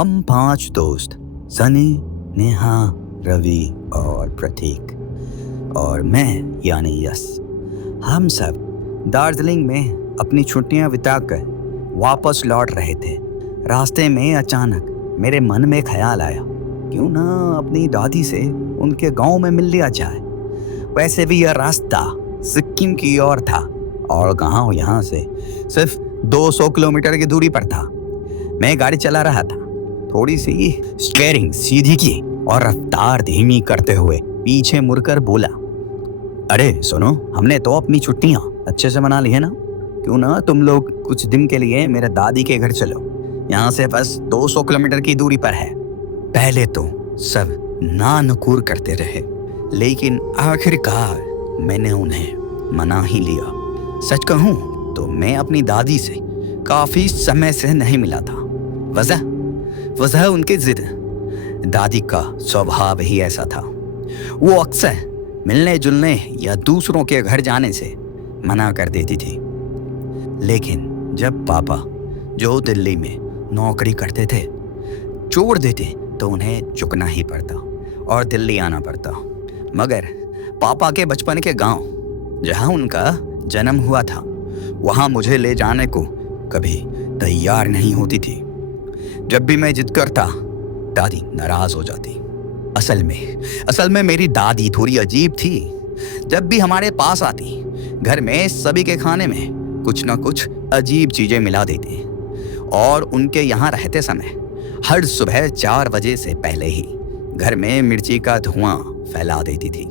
हम 5 दोस्त सनी, नेहा, रवि और प्रतीक और मैं यानी यस, हम सब दार्जिलिंग में अपनी छुट्टियां बिताकर वापस लौट रहे थे। रास्ते में अचानक मेरे मन में ख्याल आया, क्यों ना अपनी दादी से उनके गांव में मिल लिया जाए। वैसे भी यह रास्ता सिक्किम की ओर था और गांव यहाँ से सिर्फ 200 किलोमीटर की दूरी पर था। मैं गाड़ी चला रहा था, थोड़ी सी स्टीयरिंग सीधी की और रफ्तार धीमी करते हुए पीछे मुड़कर बोला, अरे सुनो, हमने तो अपनी छुट्टियां अच्छे से मना ली है ना? क्यों ना तुम लोग कुछ दिन के लिए मेरे दादी के घर चलो, यहाँ से बस 200 किलोमीटर की दूरी पर है। पहले तो सब ना नुकुर करते रहे, लेकिन आखिरकार मैंने उन्हें मना ही लिया। सच कहूं तो मैं अपनी दादी से काफी समय से नहीं मिला था। वजह उनकी जिद। दादी का स्वभाव ही ऐसा था, वो अक्सर मिलने जुलने या दूसरों के घर जाने से मना कर देती थी। लेकिन जब पापा, जो दिल्ली में नौकरी करते थे, छोड़ देते तो उन्हें झुकना ही पड़ता और दिल्ली आना पड़ता। मगर पापा के बचपन के गांव, जहां उनका जन्म हुआ था, वहां मुझे ले जाने को कभी तैयार नहीं होती थी। जब भी मैं जिद करता, दादी नाराज हो जाती। असल में मेरी दादी थोड़ी अजीब थी। जब भी हमारे पास आती, घर में सभी के खाने में कुछ ना कुछ अजीब चीजें मिला देती और उनके यहाँ रहते समय हर सुबह 4 बजे से पहले ही घर में मिर्ची का धुआं फैला देती थी।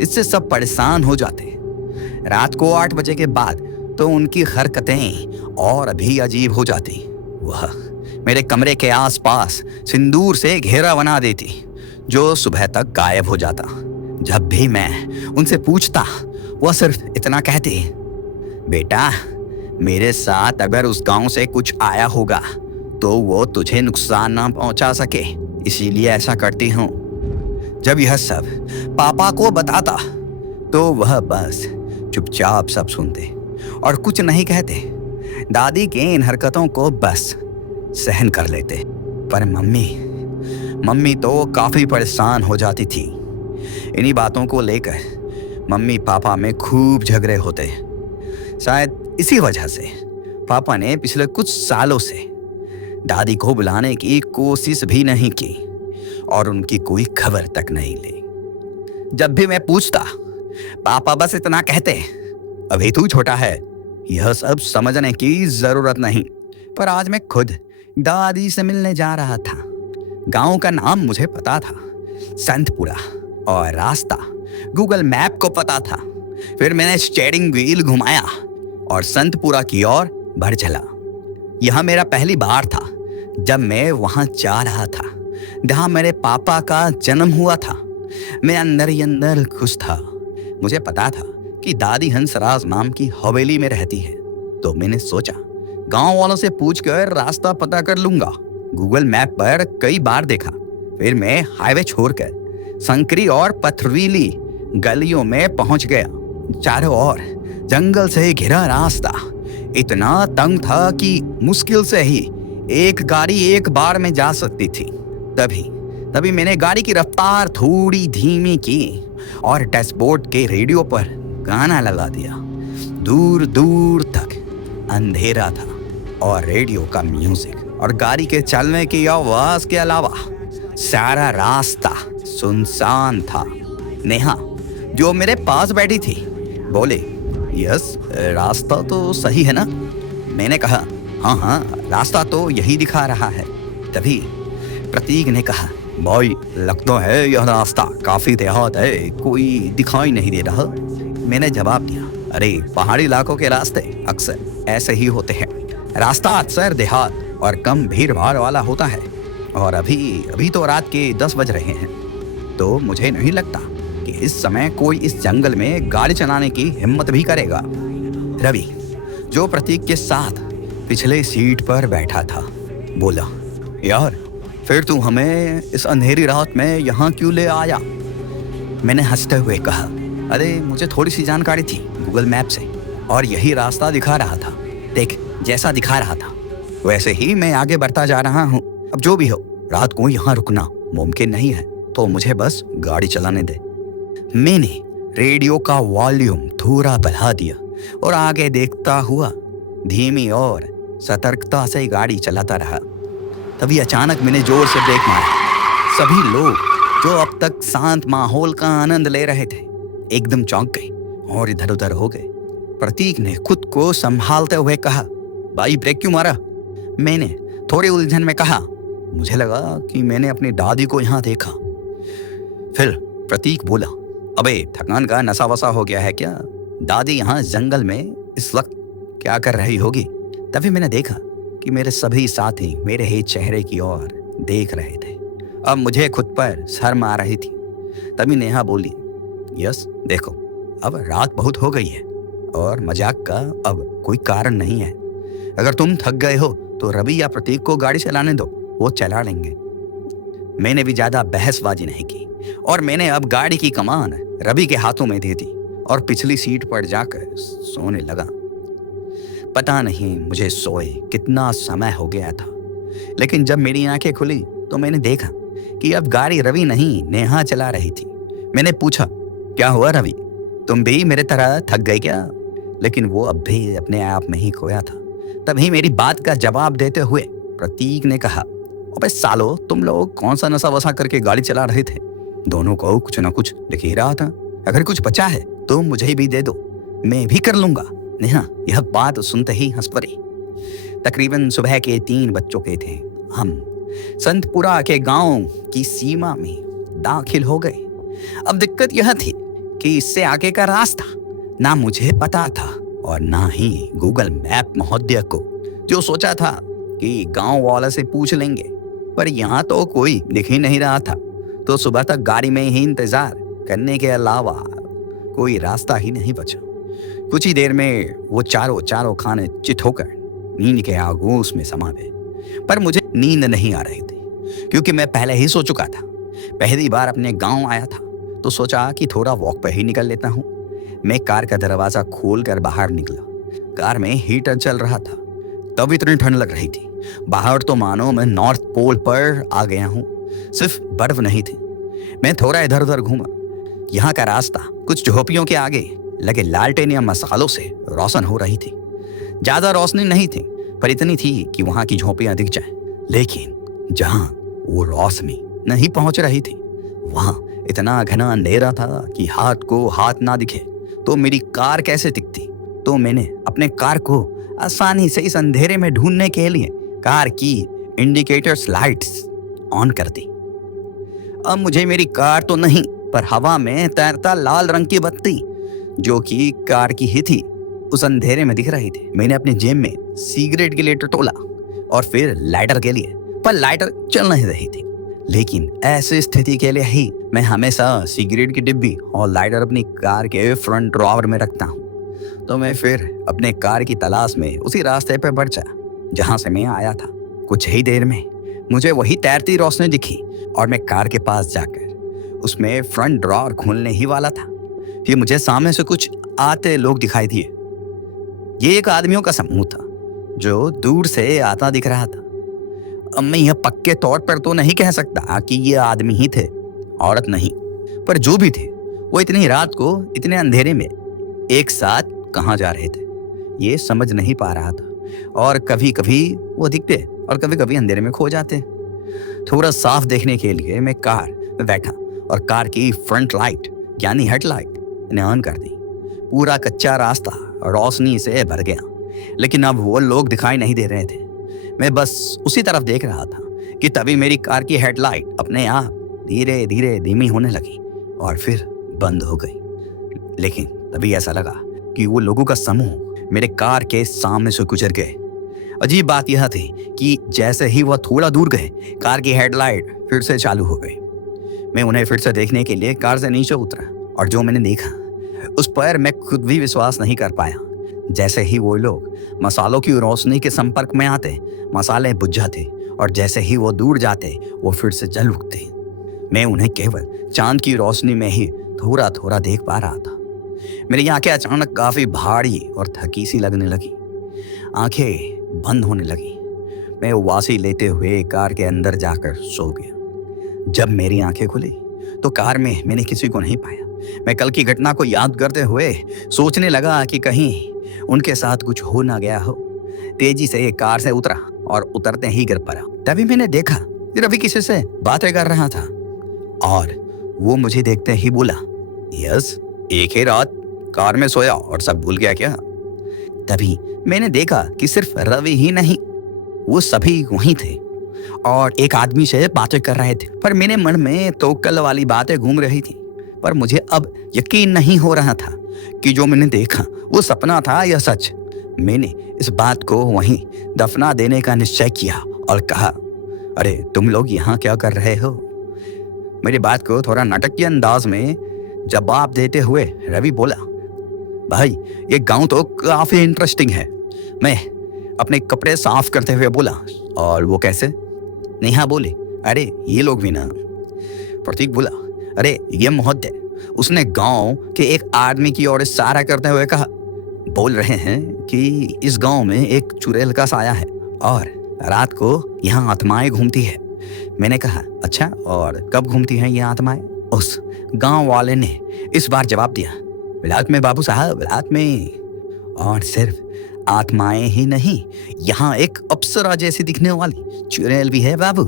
इससे सब परेशान हो जाते। रात को 8 बजे के बाद तो उनकी हरकतें और भी अजीब हो जाती। वह मेरे कमरे के आसपास सिंदूर से घेरा बना देती, जो सुबह तक गायब हो जाता। जब भी मैं उनसे पूछता, वह सिर्फ इतना कहती, बेटा, मेरे साथ अगर उस गांव से कुछ आया होगा तो वो तुझे नुकसान ना पहुंचा सके, इसीलिए ऐसा करती हूँ। जब यह सब पापा को बताता तो वह बस चुपचाप सब सुनते और कुछ नहीं कहते। दादी के इन हरकतों को बस सहन कर लेते। पर मम्मी तो काफी परेशान हो जाती थी। इन्हीं बातों को लेकर मम्मी पापा में खूब झगड़े होते। शायद इसी वजह से पापा ने पिछले कुछ सालों से दादी को बुलाने की कोशिश भी नहीं की और उनकी कोई खबर तक नहीं ली। जब भी मैं पूछता, पापा बस इतना कहते, अभी तू छोटा है, यह सब समझने की जरूरत नहीं। पर आज मैं खुद दादी से मिलने जा रहा था। गांव का नाम मुझे पता था, संतपुरा, और रास्ता गूगल मैप को पता था। फिर मैंने स्टीयरिंग व्हील घुमाया और संतपुरा की ओर बढ़ चला। यह मेरा पहली बार था जब मैं वहां जा रहा था, जहां मेरे पापा का जन्म हुआ था। मैं अंदर ही अंदर खुश था। मुझे पता था कि दादी हंसराज नाम की हवेली में रहती है, तो मैंने सोचा गांव वालों से पूछकर रास्ता पता कर लूंगा। गूगल मैप पर कई बार देखा। फिर मैं हाईवे छोड़कर संकरी और पथरीली गलियों में पहुंच गया। चारों ओर जंगल से घिरा रास्ता इतना तंग था कि मुश्किल से ही एक गाड़ी एक बार में जा सकती थी। तभी मैंने गाड़ी की रफ्तार थोड़ी धीमी की और डैशबोर्ड के रेडियो पर गाना लगा दिया। दूर दूर तक अंधेरा था और रेडियो का म्यूजिक और गाड़ी के चलने की आवाज के अलावा सारा रास्ता सुनसान था। नेहा, जो मेरे पास बैठी थी, बोले, यस, रास्ता तो सही है ना? मैंने कहा, हाँ, रास्ता तो यही दिखा रहा है। तभी प्रतीक ने कहा, भाई, लगता है यह रास्ता काफी देहात है, कोई दिखाई नहीं दे रहा। मैंने जवाब दिया, अरे, पहाड़ी इलाकों के रास्ते अक्सर ऐसे ही होते हैं। रास्ता अक्सर देहात और कम भीड़ भाड़ वाला होता है, और अभी तो रात के 10 बज रहे हैं, तो मुझे नहीं लगता कि इस समय कोई इस जंगल में गाड़ी चलाने की हिम्मत भी करेगा। रवि, जो प्रतीक के साथ पिछले सीट पर बैठा था, बोला, यार, फिर तू हमें इस अंधेरी रात में यहाँ क्यों ले आया? मैंने हंसते हुए कहा, अरे, मुझे थोड़ी सी जानकारी थी गूगल मैप से और यही रास्ता दिखा रहा था। देख, जैसा दिखा रहा था वैसे ही मैं आगे बढ़ता जा रहा हूँ। अब जो भी हो, रात को यहाँ रुकना मुमकिन नहीं है, तो मुझे बस गाड़ी चलाने दे। मैंने रेडियो का वॉल्यूम थोड़ा बढ़ा दिया और आगे देखता हुआ धीमी और सतर्कता से गाड़ी चलाता रहा। तभी अचानक मैंने जोर से ब्रेक मारा। सभी लोग जो अब तक शांत माहौल का आनंद ले रहे थे एकदम चौंक गए और इधर उधर हो गए। प्रतीक ने खुद को संभालते हुए कहा, भाई ब्रेक क्यों मारा? मैंने थोड़ी उलझन में कहा, मुझे लगा कि मैंने अपनी दादी को यहाँ देखा। फिर प्रतीक बोला, अबे थकान का नशा वसा हो गया है क्या? दादी यहाँ जंगल में इस वक्त क्या कर रही होगी? तभी मैंने देखा कि मेरे सभी साथी मेरे ही चेहरे की ओर देख रहे थे। अब मुझे खुद पर शर्म आ रही थी। तभी नेहा बोली, यस देखो, अब रात बहुत हो गई है और मजाक का अब कोई कारण नहीं है। अगर तुम थक गए हो तो रवि या प्रतीक को गाड़ी चलाने दो, वो चला लेंगे। मैंने भी ज्यादा बहसबाजी नहीं की और मैंने अब गाड़ी की कमान रवि के हाथों में दे दी और पिछली सीट पर जाकर सोने लगा। पता नहीं मुझे सोए कितना समय हो गया था, लेकिन जब मेरी आंखें खुली तो मैंने देखा कि अब गाड़ी रवि नहीं नेहा चला रही थी। मैंने पूछा, क्या हुआ रवि, तुम भी मेरे तरह थक गए क्या? लेकिन वो अब भी अपने आप में ही खोया था। तभी मेरी बात का जवाब देते हुए प्रतीक ने कहा, अबे सालो, तुम लोग कौन सा नशा वसा करके गाड़ी चला रहे थे? दोनों को कुछ ना कुछ दिख ही रहा था। अगर कुछ बचा है तो मुझे भी दे दो, मैं भी कर लूंगा। नेहा यह बात सुनते ही हंस पड़ी। तकरीबन सुबह के 3 बज चुके थे। हम संतपुरा के गांव की सीमा में दाखिल हो गए। अब दिक्कत यह थी कि इससे आगे का रास्ता ना मुझे पता था और ना ही गूगल मैप महोदय को, जो सोचा था कि गांव वाले से पूछ लेंगे, पर यहाँ तो कोई दिख ही नहीं रहा था। तो सुबह तक गाड़ी में ही इंतजार करने के अलावा कोई रास्ता ही नहीं बचा। कुछ ही देर में वो चारों खाने चित होकर नींद के आगोश में समा गए। पर मुझे नींद नहीं आ रही थी, क्योंकि मैं पहले ही सो चुका था। पहली बार अपने गांव आया था तो सोचा कि थोड़ा वॉक पे ही निकल लेता हूँ। मैं कार का दरवाजा खोलकर बाहर निकला। कार में हीटर चल रहा था। तब इतनी ठंड लग रही थी, बाहर तो मानो मैं नॉर्थ पोल पर आ गया हूँ। सिर्फ बर्फ नहीं थी। मैं थोड़ा इधर उधर घूमा। यहाँ का रास्ता कुछ झोपड़ियों के आगे लगे लालटेन या मसालों से रोशन हो रही थी। ज्यादा रोशनी नहीं थी, पर इतनी थी कि वहां की झोपड़ियां दिख जाए। लेकिन जहां वो रोशनी नहीं पहुंच रही थी, वहां इतना घना अंधेरा था कि हाथ को हाथ ना दिखे तो मेरी कार कैसे दिखती। तो मैंने अपने कार को आसानी से इस अंधेरे में ढूंढने के लिए कार की इंडिकेटर्स लाइट्स ऑन कर दी। अब मुझे मेरी कार तो नहीं, पर हवा में तैरता लाल रंग की बत्ती, जो कि कार की ही थी, उस अंधेरे में दिख रही थी। मैंने अपने जेब में सिगरेट के लिए टटोला और फिर लाइटर के लिए, पर लाइटर चल नहीं रही थी। लेकिन ऐसी स्थिति के लिए ही मैं हमेशा सिगरेट की डिब्बी और लाइटर अपनी कार के फ्रंट ड्रॉवर में रखता हूँ। तो मैं फिर अपने कार की तलाश में उसी रास्ते पर बढ़ चला जहाँ से मैं आया था। कुछ ही देर में मुझे वही तैरती रोशनी दिखी और मैं कार के पास जाकर उसमें फ्रंट ड्रॉवर खोलने ही वाला था। फिर मुझे सामने से कुछ आते लोग दिखाई दिए। ये एक आदमियों का समूह था जो दूर से आता दिख रहा था। अब मैं यह पक्के तौर पर तो नहीं कह सकता कि ये आदमी ही थे, औरत नहीं, पर जो भी थे वो इतनी रात को इतने अंधेरे में एक साथ कहाँ जा रहे थे, ये समझ नहीं पा रहा था। और कभी कभी वो दिखते और कभी कभी अंधेरे में खो जाते। थोड़ा साफ देखने के लिए मैं कार में बैठा और कार की फ्रंट लाइट यानी हेडलाइट ने ऑन कर दी। पूरा कच्चा रास्ता रोशनी से भर गया, लेकिन अब वो लोग दिखाई नहीं दे रहे थे। मैं बस उसी तरफ देख रहा था कि तभी मेरी कार की हेडलाइट अपने आप धीरे धीरे धीमी होने लगी और फिर बंद हो गई। लेकिन तभी ऐसा लगा कि वो लोगों का समूह मेरे कार के सामने से गुजर गए। अजीब बात यह थी कि जैसे ही वह थोड़ा दूर गए, कार की हेडलाइट फिर से चालू हो गई। मैं उन्हें फिर से देखने के लिए कार से नीचे उतरा और जो मैंने देखा उस पर मैं खुद भी विश्वास नहीं कर पाया। जैसे ही वो लोग मसालों की रोशनी के संपर्क में आते, मसाले बुझ जाते और जैसे ही वो दूर जाते वो फिर से जल उठते। मैं उन्हें केवल चांद की रोशनी में ही थोड़ा थोड़ा देख पा रहा था। मेरी आंखें अचानक काफी भारी और थकी सी लगने लगी। आंखें बंद होने लगी। मैं उबासी लेते हुए कार के अंदर जाकर सो गया। जब मेरी आंखें खुली तो कार में मैंने किसी को नहीं पाया। मैं कल की घटना को याद करते हुए सोचने लगा कि कहीं उनके साथ कुछ हो ना गया हो। तेजी से कार से उतरा और उतरते ही गिर पड़ा। तभी मैंने देखा कि रवि किसी से बातें कर रहा था और वो मुझे देखते ही बोला, यस, एक ही रात कार में सोया और सब भूल गया क्या? तभी मैंने देखा कि सिर्फ रवि ही नहीं, वो सभी वहीं थे और एक आदमी से बातें कर रहे थे। पर मेरे मन में तो कल वाली बातें घूम रही थी। पर मुझे अब यकीन नहीं हो रहा था कि जो मैंने देखा वो सपना था या सच। मैंने इस बात को वहीं दफना देने का निश्चय किया और कहा, अरे तुम लोग यहाँ क्या कर रहे हो? मेरी बात को थोड़ा नाटकीय अंदाज में जवाब देते हुए रवि बोला, भाई ये गांव तो काफी इंटरेस्टिंग है। मैं अपने कपड़े साफ करते हुए बोला, और वो कैसे? नेहा बोले, अरे ये लोग भी ना। प्रतीक बोला, अरे ये मोहद्दे। उसने गांव के एक आदमी की ओर इशारा करते हुए कहा, बोल रहे हैं कि इस गांव में एक चुड़ैल का साया है और रात को यहाँ आत्माएं घूमती है। मैंने कहा, अच्छा, और कब घूमती हैं ये आत्माएं? उस गांव वाले ने इस बार जवाब दिया, रात में बाबू साहब, रात में। और सिर्फ आत्माएं ही नहीं, यहाँ एक अप्सरा जैसी दिखने वाली चुड़ैल भी है बाबू।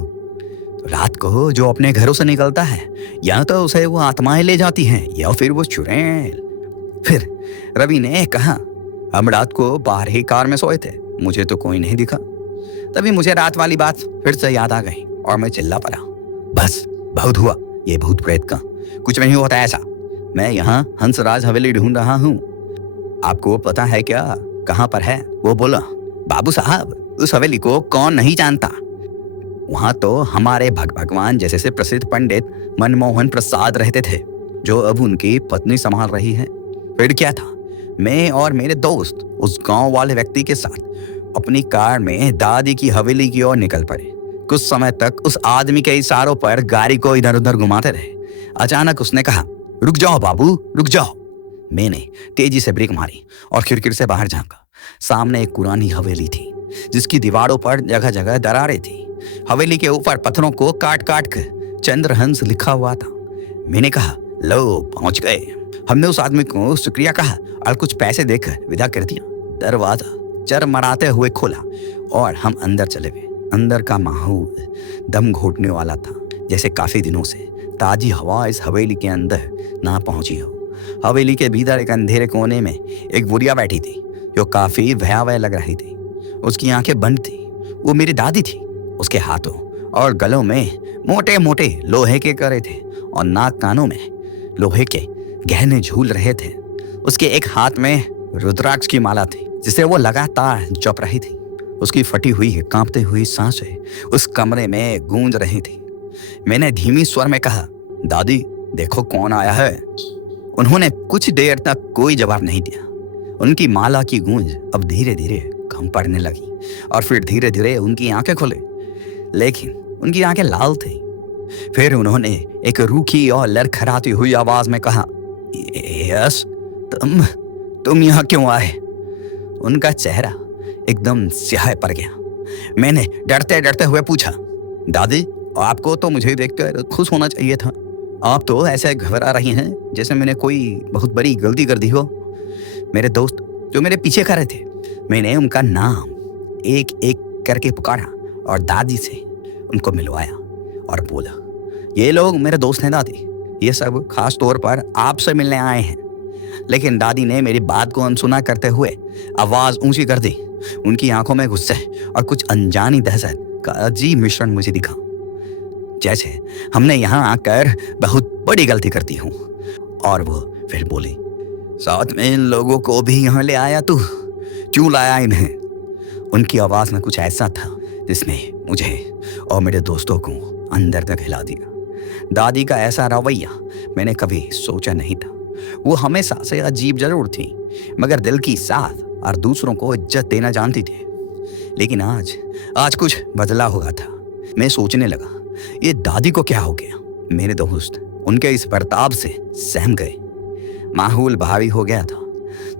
रात को जो अपने घरों से निकलता है या तो उसे वो आत्माएं ले जाती हैं या फिर वो चुड़ैल। फिर रवि ने कहा, हम रात को बाहर ही कार में सोए थे, मुझे तो कोई नहीं दिखा। तभी मुझे रात वाली बात फिर से याद आ गई और मैं चिल्ला पड़ा, बस बहुत हुआ, ये भूत प्रेत का कुछ नहीं होता ऐसा। मैं यहाँ हंसराज हवेली ढूंढ रहा हूँ, आपको पता है क्या कहाँ पर है? वो बोला, बाबू साहब, उस हवेली को कौन नहीं जानता। वहां तो हमारे भगवान जैसे से प्रसिद्ध पंडित मनमोहन प्रसाद रहते थे, जो अब उनकी पत्नी संभाल रही है। फिर क्या था, मैं और मेरे दोस्त उस गांव वाले व्यक्ति के साथ अपनी कार में दादी की हवेली की ओर निकल पड़े। कुछ समय तक उस आदमी के इशारों पर गाड़ी को इधर उधर घुमाते रहे। अचानक उसने कहा, रुक जाओ बाबू, रुक जाओ। मैंने तेजी से ब्रेक मारी और खिड़की से बाहर झांका। सामने एक पुरानी हवेली थी जिसकी दीवारों पर जगह जगह दरारें थी। हवेली के ऊपर पत्थरों को काट काट कर चंद्रहंस लिखा हुआ था। मैंने कहा, लो पहुंच गए। हमने उस आदमी को शुक्रिया कहा और कुछ पैसे देकर विदा कर दिया। दरवाजा चरमराते हुए खोला और हम अंदर चले गए। अंदर का माहौल दम घोटने वाला था, जैसे काफी दिनों से ताजी हवा इस हवेली के अंदर ना पहुंची हो। हवेली के भीतर एक अंधेरे कोने में एक बुढ़िया बैठी थी जो काफी भयावह लग रही थी। उसकी आंखें बंद थी। वो मेरी दादी थी। उसके हाथों और गलों में मोटे मोटे लोहे के करे थे और नाक कानों में लोहे के गहने झूल रहे थे। उसके एक हाथ में रुद्राक्ष की माला थी जिसे वो लगातार जप रही थी। उसकी फटी हुई कांपती हुई सांसें उस कमरे में गूंज रही थी। मैंने धीमी स्वर में कहा, दादी देखो कौन आया है। उन्होंने कुछ देर तक कोई जवाब नहीं दिया। उनकी माला की गूंज अब धीरे धीरे कम पड़ने लगी और फिर धीरे धीरे उनकी आंखें खुले, लेकिन उनकी आंखें लाल थी। फिर उन्होंने एक रूखी और लड़खड़ाती हुई आवाज में कहा, यस, तुम यहाँ क्यों आए? उनका चेहरा एकदम स्याह पड़ गया। मैंने डरते डरते हुए पूछा, दादी आपको तो मुझे देखकर खुश होना चाहिए था। आप तो ऐसे घबरा रही हैं जैसे मैंने कोई बहुत बड़ी गलती कर दी हो। मेरे दोस्त जो मेरे पीछे खड़े थे, मैंने उनका नाम एक एक करके पुकारा और दादी से उनको मिलवाया और बोला, ये लोग मेरे दोस्त हैं दादी, ये सब खास तौर पर आपसे मिलने आए हैं। लेकिन दादी ने मेरी बात को अनसुना करते हुए आवाज ऊंची कर दी। उनकी आंखों में गुस्से और कुछ अनजानी दहशत का अजीब मिश्रण मुझे दिखा, जैसे हमने यहाँ आकर बहुत बड़ी गलती करती हूँ। और वो फिर बोली, साथ में इन लोगों को भी यहाँ ले आया तू? क्यों लाया इन्हें? उनकी आवाज में कुछ ऐसा था जिसने मुझे और मेरे दोस्तों को अंदर तक हिला दिया। दादी का ऐसा रवैया मैंने कभी सोचा नहीं था। वो हमेशा से अजीब जरूर थी, मगर दिल की साथ और दूसरों को इज्जत देना जानती थी। लेकिन आज कुछ बदला हुआ था। मैं सोचने लगा, ये दादी को क्या हो गया? मेरे दोस्त उनके इस बर्ताव से सहम गए। माहौल भारी हो गया था।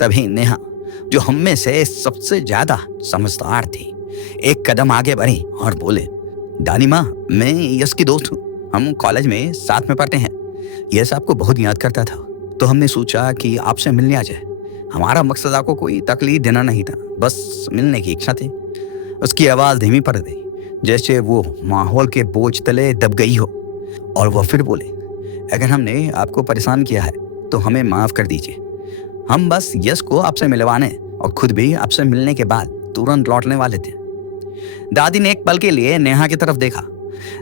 तभी नेहा, जो हम में से सबसे ज्यादा समझदार थी, एक कदम आगे बढ़े और बोले, दादी माँ, मैं यश की दोस्त हूँ। हम कॉलेज में साथ में पढ़ते हैं। यश आपको बहुत याद करता था, तो हमने सोचा कि आपसे मिलने आ जाए। हमारा मकसद आपको कोई तकलीफ देना नहीं था, बस मिलने की इच्छा थी। उसकी आवाज़ धीमी पड़ गई, जैसे वो माहौल के बोझ तले दब गई हो, और वो फिर बोले, अगर हमने आपको परेशान किया है तो हमें माफ़ कर दीजिए। हम बस यश को आपसे मिलवाने और खुद भी आपसे मिलने के बाद तुरंत लौटने वाले थे। दादी ने एक पल के लिए नेहा की तरफ देखा।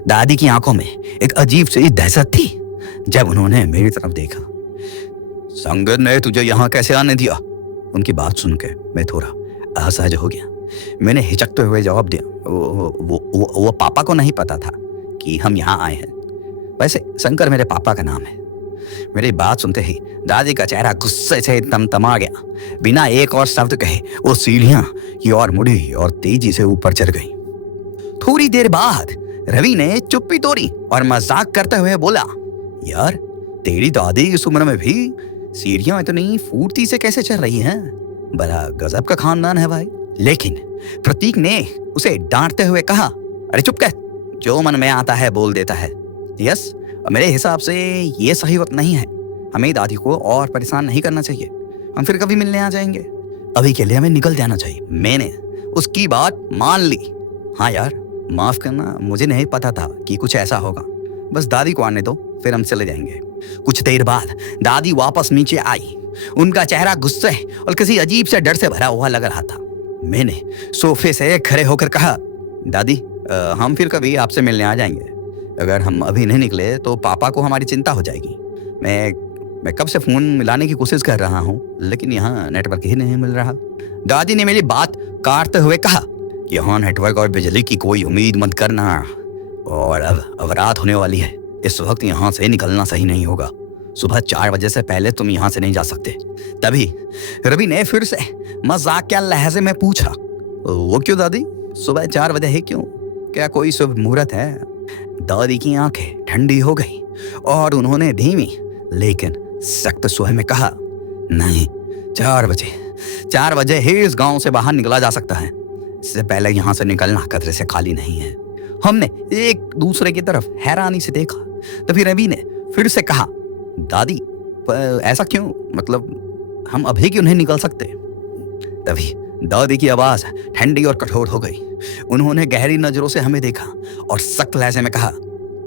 दादी की आंखों में एक अजीब सी दहशत थी जब उन्होंने मेरी तरफ देखा। संगत ने तुझे यहाँ कैसे आने दिया? उनकी बात सुनकर मैं थोड़ा असहज हो गया। मैंने हिचकते हुए जवाब दिया, वो पापा को नहीं पता था कि हम यहाँ आए हैं। वैसे शंकर मेरे पापा का नाम है। मेरी बात सुनते ही दादी का चेहरा गुस्से से तमतमा गया। बिना एक और शब्द कहे वो सीढ़ियां की ओर मुड़ी और तेजी से ऊपर चढ़ गई। थोड़ी देर बाद रवि ने चुप्पी तोड़ी और मजाक करते हुए बोला, यार, तेरी दादी इस उम्र में भी सीढ़ियां इतनी फुर्ती से कैसे चढ़ रही हैं? बड़ा गजब का खानदान है भाई। लेकिन प्रतीक ने उसे डांटते हुए कहा, अरे चुप कर, जो मन में आता है बोल देता है। यस, मेरे हिसाब से ये सही वक्त नहीं है। हमें दादी को और परेशान नहीं करना चाहिए। हम फिर कभी मिलने आ जाएंगे। अभी के लिए हमें निकल जाना चाहिए। मैंने उसकी बात मान ली। हाँ यार, माफ करना, मुझे नहीं पता था कि कुछ ऐसा होगा। बस दादी को आने दो, फिर हम चले जाएंगे। कुछ देर बाद दादी वापस नीचे आई। उनका चेहरा गुस्से और किसी अजीब से डर से भरा हुआ लग रहा था। मैंने सोफे से खड़े होकर कहा, दादी, हम फिर कभी आपसे मिलने आ जाएंगे। अगर हम अभी नहीं निकले तो पापा को हमारी चिंता हो जाएगी। मैं कब से फोन मिलाने की कोशिश कर रहा हूँ, लेकिन यहाँ नेटवर्क ही नहीं मिल रहा। दादी ने मेरी बात काटते हुए कहा, यहाँ नेटवर्क और बिजली की कोई उम्मीद मत करना, और अब रात होने वाली है। इस वक्त यहाँ से निकलना सही नहीं होगा। सुबह 4 बजे से पहले तुम यहाँ से नहीं जा सकते। तभी रवि ने फिर से मजाक के लहजे में पूछा, वो क्यों दादी? सुबह 4 बजे है क्यों? क्या कोई शुभ मुहूर्त है? दादी की आंखें ठंडी हो गई और उन्होंने धीमी लेकिन सख्त स्वर में कहा, नहीं, 4 बजे ही इस गांव से बाहर निकला जा सकता है। इससे पहले यहाँ से निकलना खतरे से खाली नहीं है। हमने एक दूसरे की तरफ हैरानी से देखा। तभी रवि ने फिर से कहा, दादी, ऐसा क्यों? मतलब हम अभी क्यों नहीं निकल सकते? तभी दादी की आवाज ठंडी और कठोर हो गई। उन्होंने गहरी नजरों से हमें देखा और सख्त लहजे में कहा,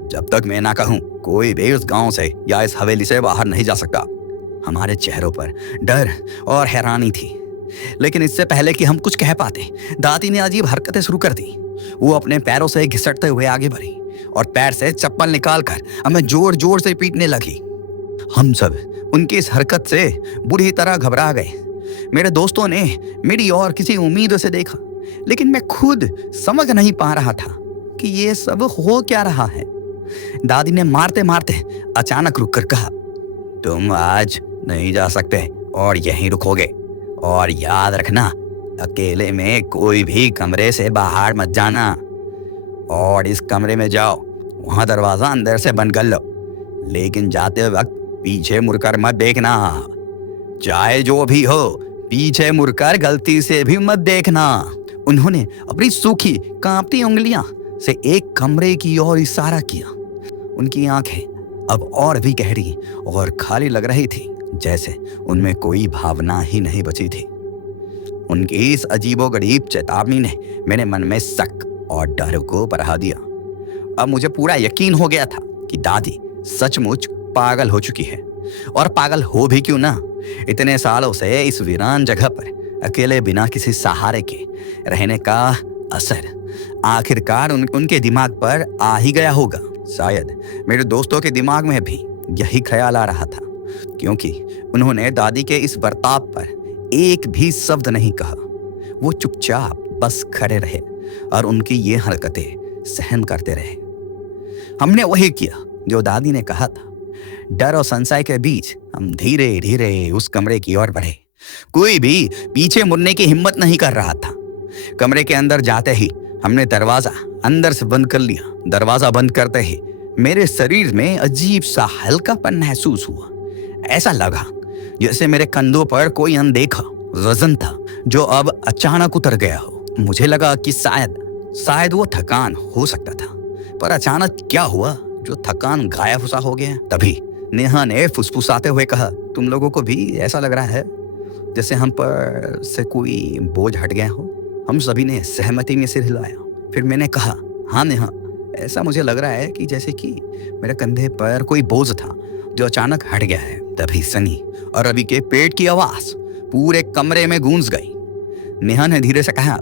जब तक मैं ना कहूं, कोई भी इस गांव से या इस हवेली से बाहर नहीं जा सकता। हमारे चेहरों पर डर और हैरानी थी, लेकिन इससे पहले कि हम कुछ कह पाते, दादी ने अजीब हरकतें शुरू कर दी। वो अपने पैरों से घिसटते हुए आगे बढ़ी और पैर से चप्पल निकालकर हमें जोर जोर से पीटने लगी। हम सब उनकी इस हरकत से बुरी तरह घबरा गए। मेरे दोस्तों ने मेरी और किसी उम्मीद से देखा, लेकिन मैं खुद समझ नहीं पा रहा था कि ये सब हो क्या रहा है। दादी ने मारते मारते अचानक रुक कर कहा, तुम आज नहीं जा सकते और यहीं रुकोगे, और याद रखना, अकेले में कोई भी कमरे से बाहर मत जाना, और इस कमरे में जाओ, वहां दरवाजा अंदर से बंद कर लो, लेकिन जाते वक्त पीछे मुड़कर मत देखना। चाहे जो भी हो, पीछे मुड़कर गलती से भी मत देखना। उन्होंने अपनी सूखी कांपती उंगलियां से एक कमरे की ओर इशारा किया। उनकी आंखें अब और भी गहरी और खाली लग रही थी, जैसे उनमें कोई भावना ही नहीं बची थी। उनकी इस अजीबोगरीब चेतावनी ने मेरे मन में शक और डर को बढ़ा दिया। अब मुझे पूरा यकीन हो गया था कि दादी सचमुच पागल हो चुकी है, और पागल हो भी क्यों ना। इतने सालों से इस वीरान जगह पर अकेले बिना किसी सहारे के रहने का असर आखिरकार उनके दिमाग पर आ ही गया होगा। शायद मेरे दोस्तों के दिमाग में भी यही ख्याल आ रहा था, क्योंकि उन्होंने दादी के इस बर्ताव पर एक भी शब्द नहीं कहा। वो चुपचाप बस खड़े रहे और उनकी ये हरकतें सहन करते रहे। हमने वही किया जो दादी ने कहा था। डर और संशय के बीच हम धीरे धीरे उस कमरे की ओर बढ़े। कोई भी पीछे मुड़ने की हिम्मत नहीं कर रहा था। कमरे के अंदर जाते ही हमने दरवाजा अंदर से बंद कर लिया। दरवाजा बंद करते ही मेरे शरीर में अजीब सा हल्कापन महसूस हुआ। ऐसा लगा जैसे मेरे कंधों पर कोई अनदेखा वजन था जो अब अचानक उतर गया हो। मुझे लगा कि शायद वो थकान हो सकता था, पर अचानक क्या हुआ जो थकान गायब सा हो गया। तभी नेहा ने फुसफुसाते हुए कहा, तुम लोगों को भी ऐसा लग रहा है जैसे हम पर से कोई बोझ हट गया हो? हम सभी ने सहमति में सिर हिलाया। फिर मैंने कहा, हाँ नेहा, ऐसा मुझे लग रहा है कि जैसे कि मेरे कंधे पर कोई बोझ था जो अचानक हट गया है। तभी सनी और रवि के पेट की आवाज पूरे कमरे में गूंज गई। नेहा ने धीरे से कहा,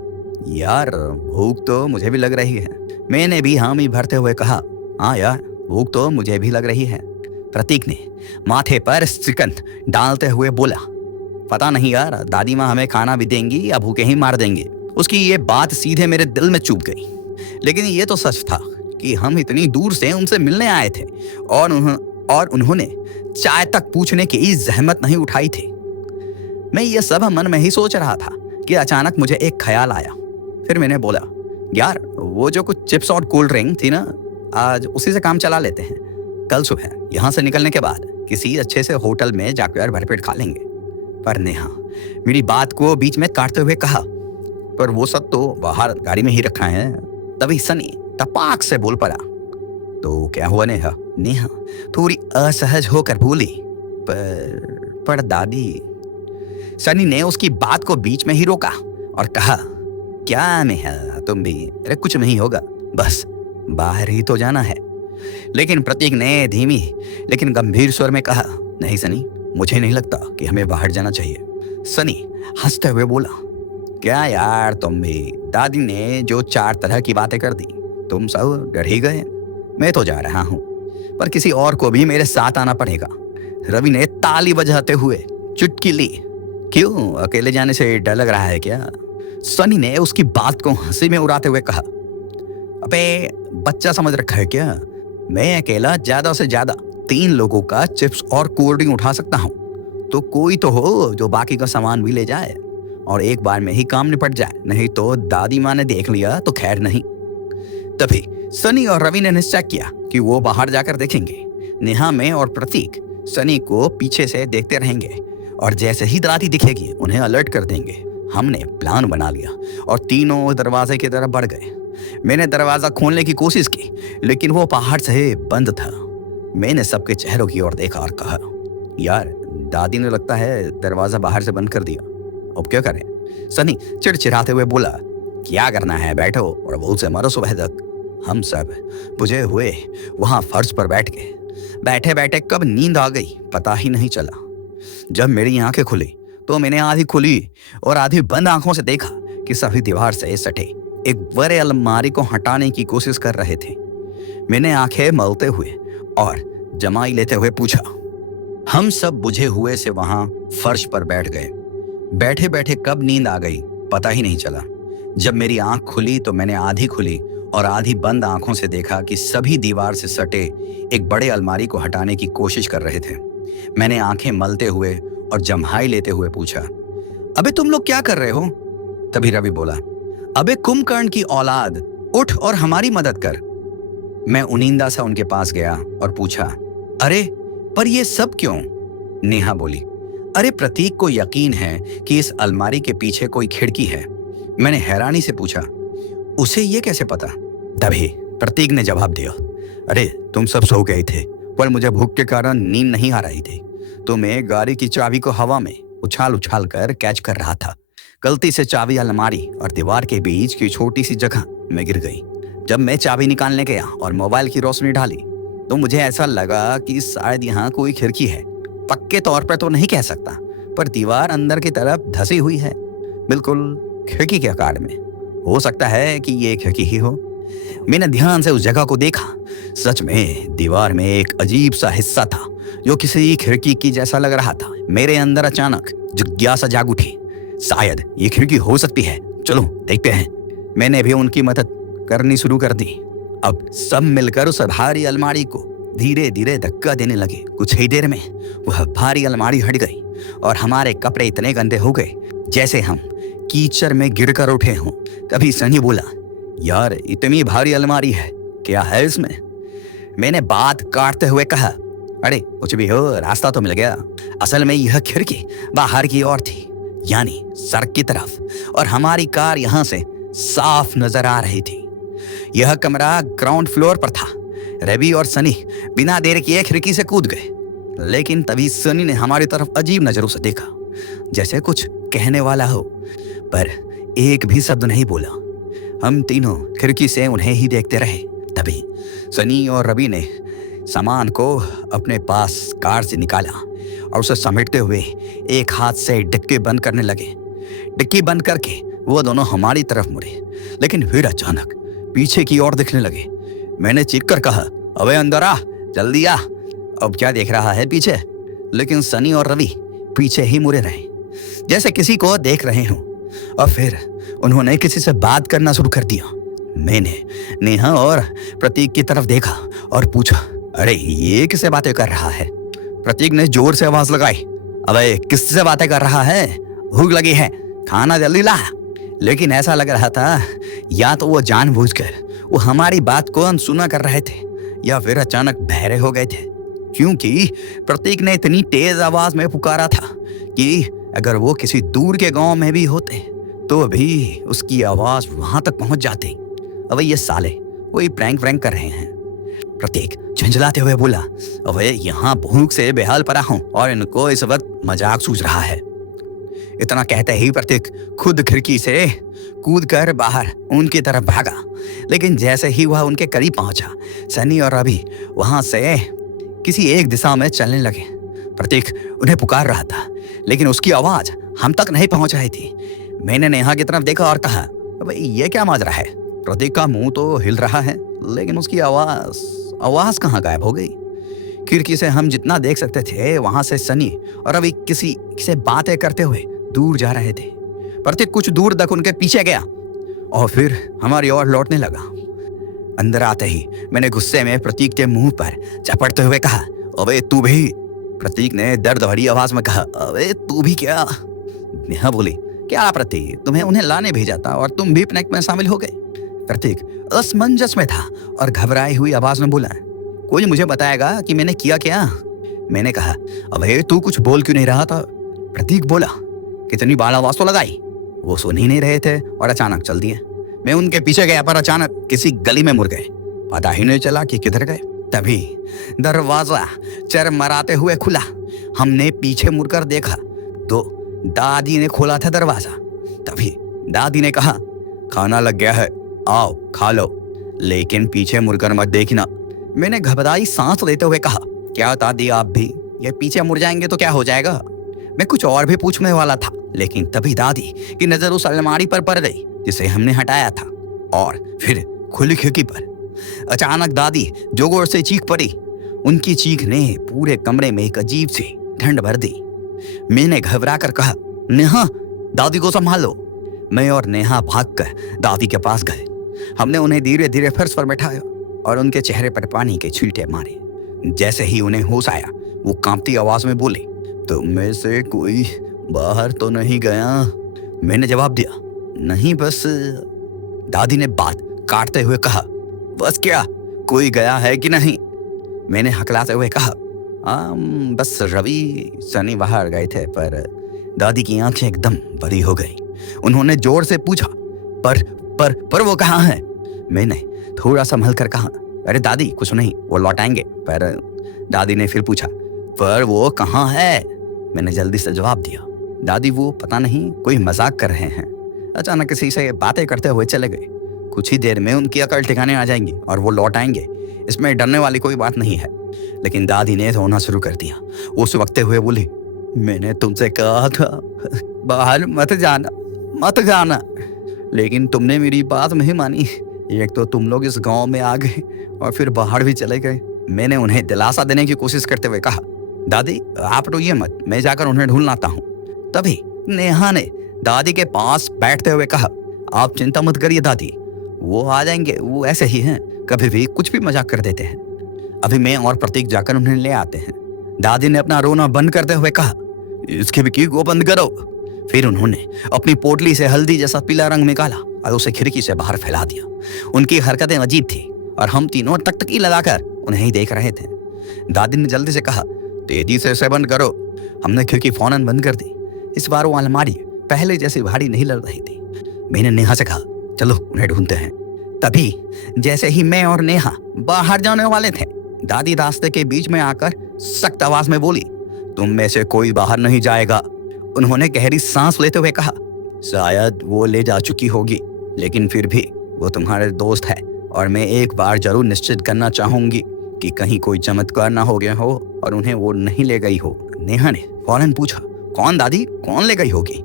यार भूख तो मुझे भी लग रही है। मैंने भी हामी भरते हुए कहा, हाँ यार भूख तो मुझे भी लग रही है। प्रतीक ने माथे पर सिकंद डालते हुए बोला, पता नहीं यार, दादी माँ हमें खाना भी देंगी या भूखे ही मार देंगे। उसकी ये बात सीधे मेरे दिल में चुभ गई। लेकिन ये तो सच था कि हम इतनी दूर से उनसे मिलने आए थे और उन्होंने चाय तक पूछने की जहमत नहीं उठाई थी। मैं ये सब मन में ही सोच रहा था कि अचानक मुझे एक ख्याल आया। फिर मैंने बोला, यार वो जो कुछ चिप्स और कोल्ड ड्रिंक थी ना, आज उसी से काम चला लेते हैं। कल सुबह यहाँ से निकलने के बाद किसी अच्छे से होटल में जाकर भरपेट खा लेंगे। पर नेहा मेरी बात को बीच में काटते हुए कहा, पर वो सब तो बाहर गाड़ी में ही रखा है। तभी सनी तपाक से बोल पड़ा, तो क्या हुआ नेहा? नेहा थोड़ी असहज होकर बोली, पर दादी। सनी ने उसकी बात को बीच में ही रोका और कहा, क्या नेहा तुम भी? अरे कुछ नहीं होगा, बस बाहर ही तो जाना है। लेकिन प्रतीक ने धीमी लेकिन गंभीर स्वर में कहा, नहीं सनी, मुझे नहीं लगता कि हमें बाहर जाना चाहिए। सनी हंसते हुए बोला, क्या यार तुम भी? दादी ने जो 4 तरह की बातें कर दी, तुम सब डर ही गए। मैं तो जा रहा हूं, पर किसी और को भी मेरे साथ आना पड़ेगा। रवि ने ताली बजाते हुए चुटकी ली। क्यों, अकेले जाने से डर लग रहा है क्या? सनी ने उसकी बात को हंसी में उड़ाते हुए कहा, अबे बच्चा समझ रखा है क्या? मैं अकेला ज्यादा से ज्यादा 3 लोगों का चिप्स और कोल्ड ड्रिंक उठा सकता हूँ, तो कोई तो हो जो बाकी का सामान भी ले जाए और एक बार में ही काम निपट जाए, नहीं तो दादी माँ ने देख लिया तो खैर नहीं। तभी सनी और रवि ने निश्चय किया कि वो बाहर जाकर देखेंगे। नेहा में और प्रतीक सनी को पीछे से देखते रहेंगे और जैसे ही दादी दिखेगी उन्हें अलर्ट कर देंगे। हमने प्लान बना लिया और तीनों दरवाजे की तरफ बढ़ गए। मैंने दरवाजा खोलने की कोशिश की, लेकिन वो बाहर से बंद था। मैंने सबके चेहरों की ओर देखा और कहा, यार दादी ने लगता है दरवाजा बाहर से बंद कर दिया, अब क्या करें? सनी चिड़चिड़ाते हुए बोला, क्या करना है, बैठो और भूल से मरो सुबह तक। हम सब बुझे हुए वहां फर्श पर बैठ गए। बैठे बैठे कब नींद आ गई पता ही नहीं चला। जब मेरी आंखें खुली तो मैंने आधी खुली और आधी बंद आंखों से देखा कि सभी दीवार से सटे एक बड़े अलमारी को हटाने की कोशिश कर रहे थे। मैंने आंखें मलते हुए और जमाई लेते हुए पूछा। हम सब बुझे हुए से वहां फर्श पर बैठ गए। बैठे बैठे कब नींद आ गई पता ही नहीं चला। जब मेरी आंख खुली तो मैंने आधी खुली और आधी बंद आंखों से देखा कि सभी दीवार से सटे एक बड़े अलमारी को हटाने की कोशिश कर रहे थे। मैंने आंखें मलते हुए और जम्हाई लेते हुए पूछा, अबे तुम लोग क्या कर रहे हो? तभी रवि बोला, अबे कुंभकर्ण की औलाद, उठ और हमारी मदद कर। मैं उनींदा सा उनके पास गया और पूछा, अरे पर ये सब क्यों? नेहा बोली, अरे प्रतीक को यकीन है कि इस अलमारी के पीछे कोई खिड़की है। मैंने हैरानी से पूछा, उसे ये कैसे पता? तभी प्रतीक ने जवाब दिया, अरे तुम सब सो गए थे, पर मुझे भूख के कारण नींद नहीं आ रही थी, तो मैं गाड़ी की चाबी को हवा में उछाल उछाल कर कैच कर रहा था। गलती से चाबी अलमारी और दीवार के बीच की छोटी सी जगह में गिर गई। जब मैं चाबी निकालने गया और मोबाइल की रोशनी डाली तो मुझे ऐसा लगा कि शायद यहाँ कोई खिड़की है। पक्के तौर पर तो नहीं कह सकता, पर दीवार अंदर की तरफ धसी हुई है, बिल्कुल खिड़की के आकार में। हो सकता है कि ये खिड़की ही हो। मैंने ध्यान से उस जगह को देखा। सच में दीवार में एक अजीब सा हिस्सा था जो किसी खिड़की की जैसा लग रहा था। मेरे अंदर अचानक जिज्ञासा जाग उठी, शायद ये खिड़की हो सकती है, चलो देखते हैं। मैंने भी उनकी मदद करनी शुरू कर दी। अब सब मिलकर उस भारी अलमारी को धीरे धीरे धक्का देने लगे। कुछ ही देर में वह भारी अलमारी हट गई और हमारे कपड़े इतने गंदे हो गए जैसे हम कीचड़ में गिरकर उठे हों। तभी सनी बोला, यार इतनी भारी अलमारी है, क्या है इसमें? मैंने बात काटते हुए कहा, अरे कुछ भी हो, रास्ता तो मिल गया। असल में यह खिड़की बाहर की ओर थी, यानी सड़क की तरफ, और हमारी कार यहाँ से साफ नजर आ रही थी। यह कमरा ग्राउंड फ्लोर पर था। रवि और सनी बिना देर किए खिड़की से कूद गए, लेकिन तभी सनी ने हमारी तरफ अजीब नजरों से देखा, जैसे कुछ कहने वाला हो, पर एक भी शब्द नहीं बोला। हम तीनों खिड़की से उन्हें ही देखते रहे। तभी सनी और रवि ने सामान को अपने पास कार से निकाला और उसे समेटते हुए एक हाथ से डिक्की बंद करने लगे। डिक्की बंद करके वो दोनों हमारी तरफ मुड़े, लेकिन फिर अचानक पीछे की ओर देखने लगे। मैंने चीख कर कहा, अबे अंदर आ, जल्दी आ। अब क्या देख रहा है पीछे? लेकिन सनी और रवि पीछे ही मुड़े रहे, जैसे किसी को देख रहे हों। और फिर उन्होंने किसी से बात करना शुरू कर दिया। मैंने नेहा और प्रतीक की तरफ देखा और पूछा, अरे ये किससे बातें कर रहा है? प्रतीक ने जोर से आवाज लगाई, अबे किससे बातें कर रहा है? भूख लगी है, खाना जल्दी ला। लेकिन ऐसा लग रहा था या तो वो जानबूझकर वो हमारी बात को अनसुना कर रहे थे, या फिर अचानक बहरे हो गए थे, क्योंकि प्रतीक ने इतनी तेज आवाज में पुकारा था कि अगर वो किसी दूर के गांव में भी होते तो भी उसकी आवाज वहां तक पहुंच जाती। अब ये साले वही प्रैंक कर रहे हैं। प्रतीक झंझलाते हुए बोला, अबे यहाँ भूख से बेहाल पड़ा हूं और इनको इस वक्त मजाक सूझ रहा है। इतना कहते ही प्रतीक खुद खिड़की से कूदकर बाहर उनकी तरफ भागा, लेकिन जैसे ही वह उनके करीब पहुंचा, सनी और रवि वहां से किसी एक दिशा में चलने लगे। प्रतीक उन्हें पुकार रहा था, लेकिन उसकी आवाज हम तक नहीं पहुंच रही थी। मैंने नेहा की तरफ देखा और कहा, भाई ये क्या माजरा है? प्रतीक का मुंह तो हिल रहा है, लेकिन उसकी आवाज कहाँ गायब हो गई? खिड़की से हम जितना देख सकते थे, वहां से सनी और रवि किसी से बातें करते हुए दूर जा रहे थे। प्रतीक कुछ दूर तक उनके पीछे गया और फिर हमारी ओर लौटने लगा। अंदर आते ही मैंने गुस्से में प्रतीक के मुंह पर चपटते हुए कहा, अबे तू भी? प्रतीक ने दर्द भरी आवाज में कहा, अबे तू भी क्या? नेहा बोली, क्या प्रतीक, तुम्हें उन्हें लाने भेजा था और तुम भी प्रैंक में शामिल हो गए? प्रतीक असमंजस में था और घबराई हुई आवाज में बोला, कोई मुझे बताएगा कि मैंने किया क्या? मैंने कहा, अबे तू कुछ बोल क्यों नहीं रहा था? प्रतीक बोला, कितनी बार आवाज तो लगाई, वो सुन ही नहीं रहे थे और अचानक चल दिए। मैं उनके पीछे गया पर अचानक किसी गली में मुड़ गए, पता ही नहीं चला कि किधर गए। तभी दरवाजा चरमराते हुए खुला। हमने पीछे मुड़कर देखा तो दादी ने खोला था दरवाजा। तभी दादी ने कहा, खाना लग गया है, आओ खा लो, लेकिन पीछे मुड़कर मत देखना। मैंने घबराई सांस लेते हुए कहा, क्या दादी आप भी? ये पीछे मुड़ जाएंगे तो क्या हो जाएगा? मैं कुछ और भी पूछने वाला था, लेकिन तभी दादी की नजर उस अलमारी पर पड़ गई जिसे हमने हटाया था, और फिर खुली खिड़की पर। अचानक दादी जोर से चीख पड़ी। उनकी चीख ने पूरे कमरे में एक अजीब सी ठंड भर दी। मैंने घबरा कर कहा, नेहा दादी को संभालो। मैं और नेहा भागकर दादी के पास गए। हमने उन्हें धीरे धीरे फर्श पर बैठाया और उनके चेहरे पर पानी के छींटे मारे। जैसे ही उन्हें होश आया, वो कांपती आवाज में बोले, तुम में से कोई बाहर तो नहीं गया? मैंने जवाब दिया, नहीं बस। दादी ने बात काटते हुए कहा, बस क्या, कोई गया है कि नहीं? मैंने हकलाते हुए कहा, बस रवि सनी बाहर गए थे। पर दादी की आंखें एकदम बड़ी हो गई। उन्होंने जोर से पूछा, पर वो कहाँ है? मैंने थोड़ा संभल कर कहा, अरे दादी कुछ नहीं, वो लौट आएंगे। पर दादी ने फिर पूछा, पर वो कहाँ है? मैंने जल्दी से जवाब दिया, दादी वो पता नहीं, कोई मजाक कर रहे हैं। अचानक किसी से बातें करते हुए चले गए। कुछ ही देर में उनकी अकल ठिकाने आ जाएंगी और वो लौट आएंगे, इसमें डरने वाली कोई बात नहीं है। लेकिन दादी ने रोना शुरू कर दिया। वो सुबकते हुए बोली, मैंने तुमसे कहा था बाहर मत जाना, लेकिन तुमने मेरी बात नहीं मानी। एक तो तुम लोग इस गांव में आ गए और फिर बाहर भी चले गए। मैंने उन्हें दिलासा देने की कोशिश करते हुए कहा, दादी आप रोइए मत, मैं जाकर उन्हें ढूंढ लाता हूँ। तभी नेहा ने दादी के पास बैठते हुए कहा, आप चिंता मत करिए दादी, वो आ जाएंगे, वो ऐसे ही हैं, कभी भी कुछ भी मजाक कर देते हैं। अभी मैं और प्रतीक जाकर उन्हें ले आते हैं। दादी ने अपना रोना बंद करते हुए कहा, इसके विकी को बंद करो। फिर उन्होंने अपनी पोटली से हल्दी जैसा पीला रंग निकाला और उसे खिड़की से बाहर फैला दिया। उनकी हरकतें अजीब थी और हम तीनों टकटकी लगाकर उन्हें ही देख रहे थे। दादी ने जल्दी से कहा, तेजी से इसे बंद करो। हमने खिड़की फौरन बंद कर दी। इस बार वो अलमारी पहले जैसी भारी नहीं लग रही थी। मैंने नेहा से कहा, चलो उन्हें ढूंढते हैं। तभी जैसे ही मैं और नेहा बाहर जाने वाले थे, दादी रास्ते के बीच में आकर सख्त आवाज में बोली, तुम में से कोई बाहर नहीं जाएगा। उन्होंने गहरी सांस लेते हुए कहा, शायद वो ले जा चुकी होगी, लेकिन फिर भी वो तुम्हारे दोस्त है और मैं एक बार जरूर निश्चित करना चाहूंगी कि कहीं कोई चमत्कार ना हो गया हो और उन्हें वो नहीं ले गई हो। नेहा ने फौरन पूछा, कौन दादी, कौन ले गई होगी?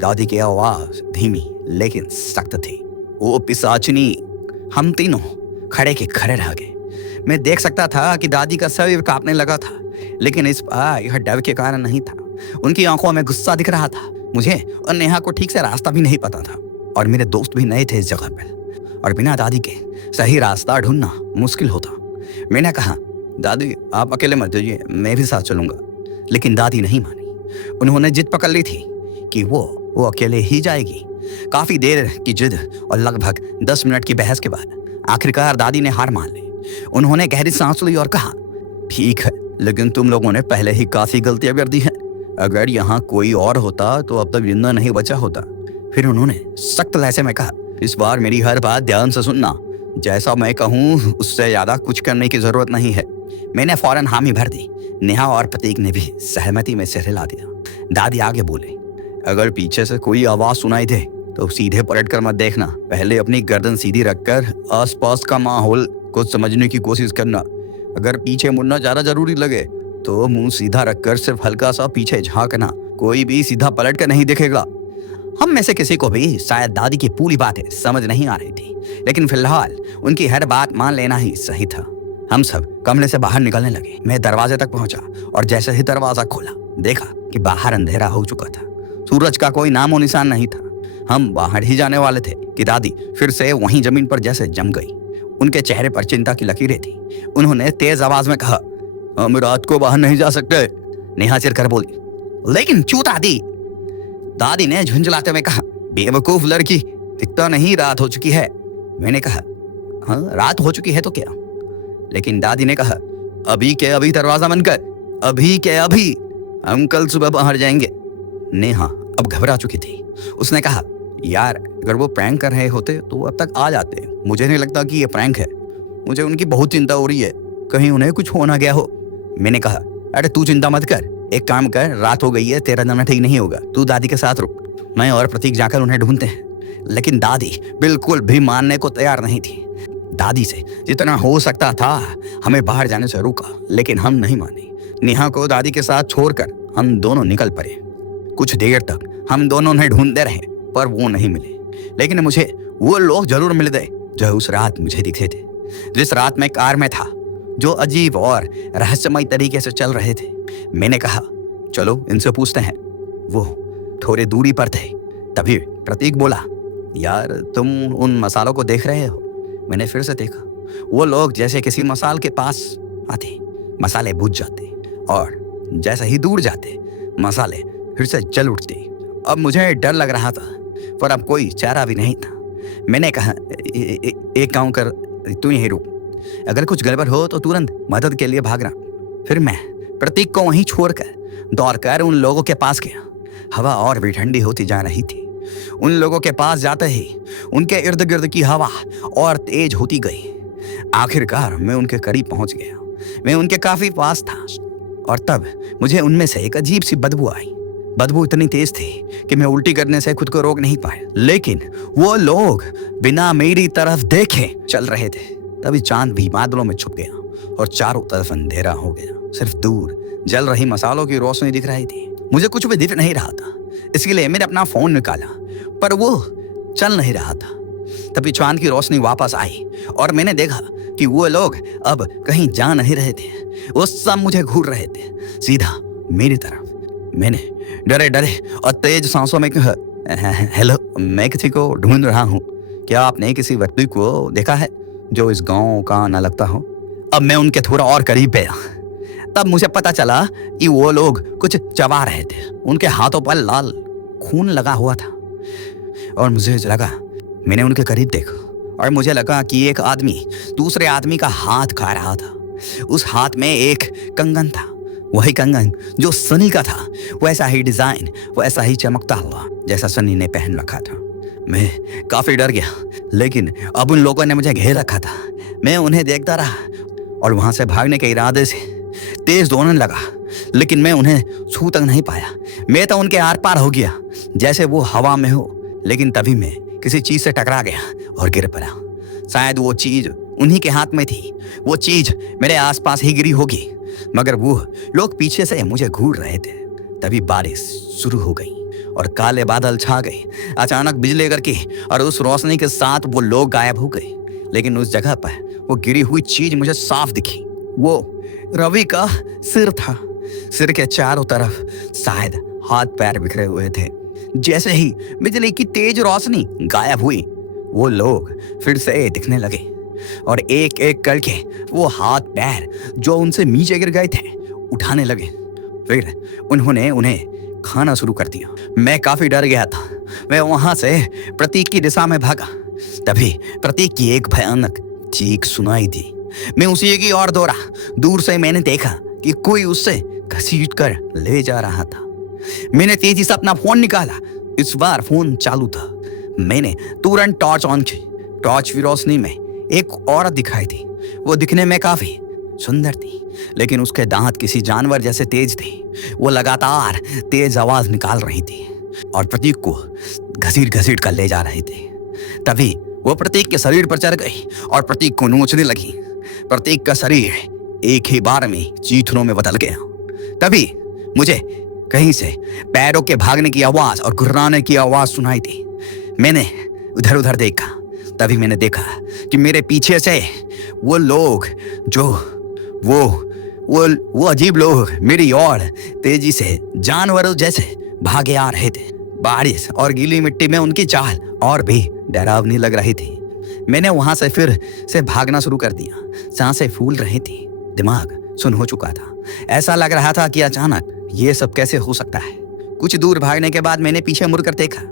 दादी की आवाज धीमी लेकिन सख्त थी, वो पिशाचिनी। हम तीनों खड़े के खड़े रह गए। मैं देख सकता था कि दादी का शरीर कांपने लगा था, लेकिन इस बार यह डर के कारण नहीं था। उनकी आंखों में गुस्सा दिख रहा था। मुझे और नेहा को ठीक से रास्ता भी नहीं पता था और मेरे दोस्त भी नए थे इस जगह पर, और बिना दादी के सही रास्ता ढूंढना मुश्किल होता। मैंने कहा, दादी आप अकेले मत जाइए, मैं भी साथ चलूंगा। लेकिन दादी नहीं मानी। उन्होंने जिद पकड़ ली थी कि वो अकेले ही जाएगी। काफी देर की जिद और लगभग 10 मिनट की बहस के बाद आखिरकार दादी ने हार मान ली। उन्होंने गहरी सांस ली और कहा, ठीक है, लेकिन तुम लोगों ने पहले ही काफी गलतियां कर दी हैं। अगर यहाँ कोई और होता तो अब तक जिंदा नहीं बचा होता। फिर उन्होंने सख्त लहजे में कहा, इस बार मेरी हर बात ध्यान से सुनना। जैसा मैं कहूँ उससे ज्यादा कुछ करने की जरूरत नहीं है। मैंने फौरन हामी भर दी। नेहा और प्रतीक ने भी सहमति में सिर हिला दिया। दादी आगे बोले, अगर पीछे से कोई आवाज सुनाई दे तो सीधे पलट कर मत देखना। पहले अपनी गर्दन सीधी रखकर आसपास का माहौल को समझने की कोशिश करना। अगर पीछे मुड़ना ज्यादा जरूरी लगे तो मुंह सीधा रखकर सिर्फ हल्का सा पीछे झांकना। कोई भी सीधा पलट कर नहीं देखेगा। हम में से किसी को भी शायद दादी की पूरी बातें समझ नहीं आ रही थी, लेकिन फिलहाल उनकी हर बात मान लेना ही सही था। हम सब कमरे से बाहर निकलने लगे। मैं दरवाजे तक पहुंचा और जैसे ही दरवाजा खोला, देखा कि बाहर अंधेरा हो चुका था। सूरज का कोई नामो निशान नहीं था। हम बाहर ही जाने वाले थे कि दादी फिर से वहीं जमीन पर जैसे जम गई। उनके चेहरे पर चिंता की लकीरें थी। उन्होंने तेज आवाज में कहा, हम रात को बाहर नहीं जा सकते। नेहा चिर कर बोली, लेकिन क्यों दादी? दादी ने झुंझलाते हुए कहा, बेवकूफ लड़की, दिखता नहीं रात हो चुकी है। मैंने कहा, हाँ रात हो चुकी है तो क्या? लेकिन दादी ने कहा, अभी के अभी दरवाजा बंद कर, अभी के अभी, हम कल सुबह बाहर जाएंगे। नेहा अब घबरा चुकी थी। उसने कहा, यार अगर वो प्रैंक कर रहे होते तो अब तक आ जाते। मुझे नहीं लगता कि ये प्रैंक है। मुझे उनकी बहुत चिंता हो रही है, कहीं उन्हें कुछ हो ना गया हो। मैंने कहा, अरे तू चिंता मत कर, एक काम कर, रात हो गई है, तेरा जाना ठीक नहीं होगा। तू दादी के साथ रुक, मैं और प्रतीक जाकर उन्हें ढूंढते हैं। लेकिन दादी बिल्कुल भी मानने को तैयार नहीं थी। दादी से जितना हो सकता था हमें बाहर जाने से रोका, लेकिन हम नहीं माने। नेहा को दादी के साथ छोड़कर हम दोनों निकल पड़े। कुछ देर तक हम दोनों उन्हें ढूंढते रहे, पर वो नहीं मिले। लेकिन मुझे वो लोग जरूर मिल गए जो उस रात मुझे दिखे थे, जिस रात मैं कार में था, जो अजीब और रहस्यमय तरीके से चल रहे थे। मैंने कहा, चलो इनसे पूछते हैं। वो थोड़ी दूरी पर थे। तभी प्रतीक बोला, यार तुम उन मसालों को देख रहे हो? मैंने फिर से देखा। वो लोग जैसे किसी मसाल के पास आते, मसाले बुझ जाते और जैसे ही दूर जाते मसाले फिर से जल उठते। अब मुझे डर लग रहा था, पर अब कोई चारा भी नहीं था। मैंने कहा, एक काम कर, तू यहीं रुक, अगर कुछ गड़बड़ हो तो तुरंत मदद के लिए भागना। फिर मैं प्रतीक को वहीं छोड़कर दौड़कर उन लोगों के पास गया। हवा और भी ठंडी होती जा रही थी। उन लोगों के पास जाते ही उनके इर्द गिर्द की हवा और तेज होती गई। आखिरकार मैं उनके करीब पहुंच गया। मैं उनके काफी पास था और तब मुझे उनमें से एक अजीब सी बदबू आई। बदबू इतनी तेज थी कि मैं उल्टी करने से खुद को रोक नहीं पाया। लेकिन वो लोग बिना मेरी तरफ देखे चल रहे थे। तभी चांद भी बादलों में छुप गया और चारों तरफ अंधेरा हो गया। सिर्फ दूर जल रही मसालों की रोशनी दिख रही थी। मुझे कुछ भी दिख नहीं रहा था, इसलिए मैंने अपना फोन निकाला, पर वो चल नहीं रहा था। तभी चांद की रोशनी वापस आई और मैंने देखा कि वो लोग अब कहीं जा नहीं रहे थे। वो सब मुझे घूर रहे थे, सीधा मेरी तरफ। मैंने डरे डरे और तेज सांसों में कहा, हेलो, मैं किसी को ढूंढ रहा हूँ। क्या आपने किसी व्यक्ति को देखा है जो इस गांव का ना लगता हो? अब मैं उनके थोड़ा और करीब गया। तब मुझे पता चला कि वो लोग कुछ चबा रहे थे। उनके हाथों पर लाल खून लगा हुआ था और मुझे लगा, मैंने उनके करीब देखा और मुझे लगा कि एक आदमी दूसरे आदमी का हाथ खा रहा था। उस हाथ में एक कंगन था, वही कंगन जो सनी का था, वैसा ही डिजाइन, वैसा ही चमकता हुआ जैसा सनी ने पहन रखा था। मैं काफी डर गया। लेकिन अब उन लोगों ने मुझे घेर रखा था। मैं उन्हें देखता रहा और वहां से भागने के इरादे से तेज दौड़ने लगा, लेकिन मैं उन्हें छू तक नहीं पाया। मैं तो उनके आर पार हो गया जैसे वो हवा में हो, लेकिन तभी मैं किसी चीज से टकरा गया और गिर पड़ा। शायद वो चीज उन्हीं के हाथ में थी। वो चीज मेरे आसपास ही गिरी होगी, मगर वो लोग पीछे से मुझे घूर रहे थे। तभी बारिश शुरू हो गई और काले बादल छा गए। अचानक बिजली करके और उस रोशनी के साथ वो लोग गायब हो गए, लेकिन उस जगह पर वो गिरी हुई चीज मुझे साफ दिखी। वो रवि का सिर था। सिर के चारों तरफ शायद हाथ पैर बिखरे हुए थे। जैसे ही बिजली की तेज रोशनी गायब हुई, वो लोग फिर से दिखने लगे और एक एक करके वो हाथ पैर जो उनसे नीचे गिर गए थे उठाने लगे। फिर उन्होंने उन्हें खाना शुरू कर दिया। मैं काफी डर गया था। मैं वहां से प्रतीक की दिशा में भागा। तभी प्रतीक की एक भयानक चीख सुनाई दी। मैं उसी की ओर दौड़ा। दूर से मैंने देखा कि कोई उससे घसीट कर ले जा रहा था। मैंने तेजी से अपना फोन निकाला। इस बार फोन चालू था। मैंने तुरंत टॉर्च ऑन की। टॉर्च की रोशनी में एक औरत दिखाई दी। वो दिखने में काफी सुंदर थी, लेकिन उसके दांत किसी जानवर जैसे तेज थे। वो लगातार तेज आवाज निकाल रही थी और प्रतीक को घसीट घसीट कर ले जा रहे थे। तभी वो प्रतीक के शरीर पर चढ़ गई और प्रतीक को नोचने लगी। प्रतीक का शरीर एक ही बार में चीथड़ों में बदल गया। तभी मुझे कहीं से पैरों के भागने की आवाज और गुर्राने की आवाज सुनाई दी। मैंने उधर उधर देखा। तभी मैंने देखा कि मेरे पीछे से वो लोग जो वो अजीब लोग मेरी ओर तेजी से जानवरों जैसे भागे आ रहे थे। बारिश और गीली मिट्टी में उनकी चाल और भी डरावनी लग रही थी। मैंने वहां से फिर से भागना शुरू कर दिया। सांसें फूल रही थी। दिमाग सुन्न हो चुका था। ऐसा लग रहा था कि अचानक ये सब कैसे हो सकता है। कुछ दूर भागने के बाद मैंने पीछे मुड़कर देखा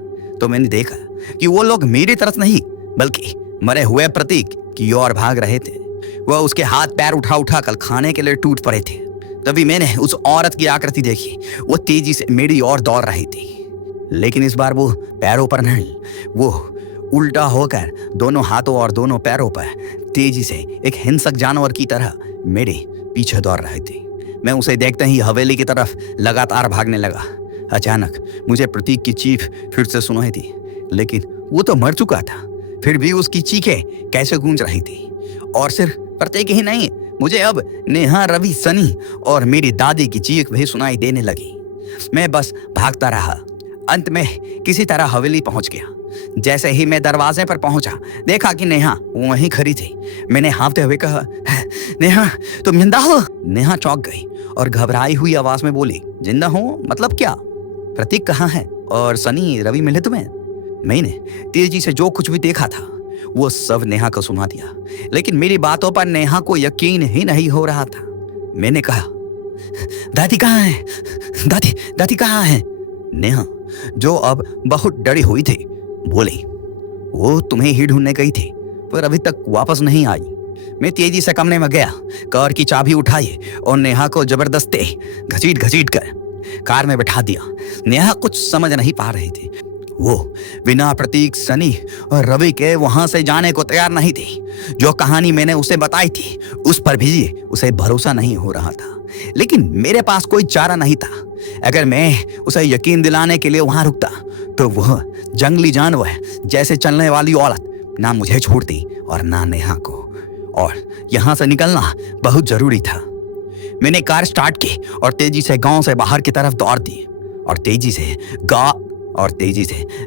तो मैंने देखा कि वो लोग मेरी तरफ नहीं बल्कि मरे हुए प्रतीक की ओर भाग रहे थे। वह उसके हाथ पैर उठा उठा कर खाने के लिए टूट पड़े थे। तभी मैंने उस औरत की आकृति देखी। वो तेजी से मेरी ओर दौड़ रही थी, लेकिन इस बार वो पैरों पर नहीं, वो उल्टा होकर दोनों हाथों और दोनों पैरों पर तेजी से एक हिंसक जानवर की तरह मेरे पीछे दौड़ रही थी। मैं उसे देखते ही हवेली की तरफ लगातार भागने लगा। अचानक मुझे प्रतीक की चीख फिर से सुनाई दी, लेकिन वो तो मर चुका था। फिर भी उसकी चीखें कैसे गूंज रही थी। और सिर्फ प्रतीक ही नहीं, मुझे अब नेहा, रवि, सनी और मेरी दादी की चीख भी सुनाई देने लगी। मैं बस भागता रहा। अंत में किसी तरह हवेली पहुंच गया। जैसे ही मैं दरवाजे पर पहुंचा, देखा कि नेहा वहीं खड़ी थी। मैंने हाँफते हुए कहा, नेहा तुम जिंदा हो? नेहा चौंक गई और घबराई हुई आवाज में बोली, जिंदा हूँ मतलब क्या? प्रतीक कहाँ है? और सनी, रवि मिले तुम्हें? मैंने तेजी से जो कुछ भी देखा था वो सब नेहा को सुना दिया, लेकिन मेरी बातों पर नेहा को यकीन ही नहीं हो रहा था। मैंने कहा, दादी कहाँ है? दादी कहाँ है? नेहा, जो अब बहुत डरी हुई थी, बोली, वो तुम्हें ही ढूंढने गई थी पर अभी तक वापस नहीं आई। मैं तेजी से कमरे में गया, कार की चाबी उठाई और नेहा को जबरदस्ती घसीट घसीट कर कार में बैठा दिया। नेहा कुछ समझ नहीं पा रही थी। वो बिना प्रतीक, सनी और रवि के वहां से जाने को तैयार नहीं थी। जो कहानी मैंने उसे बताई थी उस पर भी उसे भरोसा नहीं हो रहा था, लेकिन मेरे पास कोई चारा नहीं था। अगर मैं उसे यकीन दिलाने के लिए वहां रुकता तो वह जंगली जानवर जैसे चलने वाली औरत ना मुझे छोड़ती और ना नेहा को, और यहां से निकलना बहुत जरूरी था। मैंने कार स्टार्ट की और तेजी से गांव से बाहर की तरफ दौड़ दी और तेजी से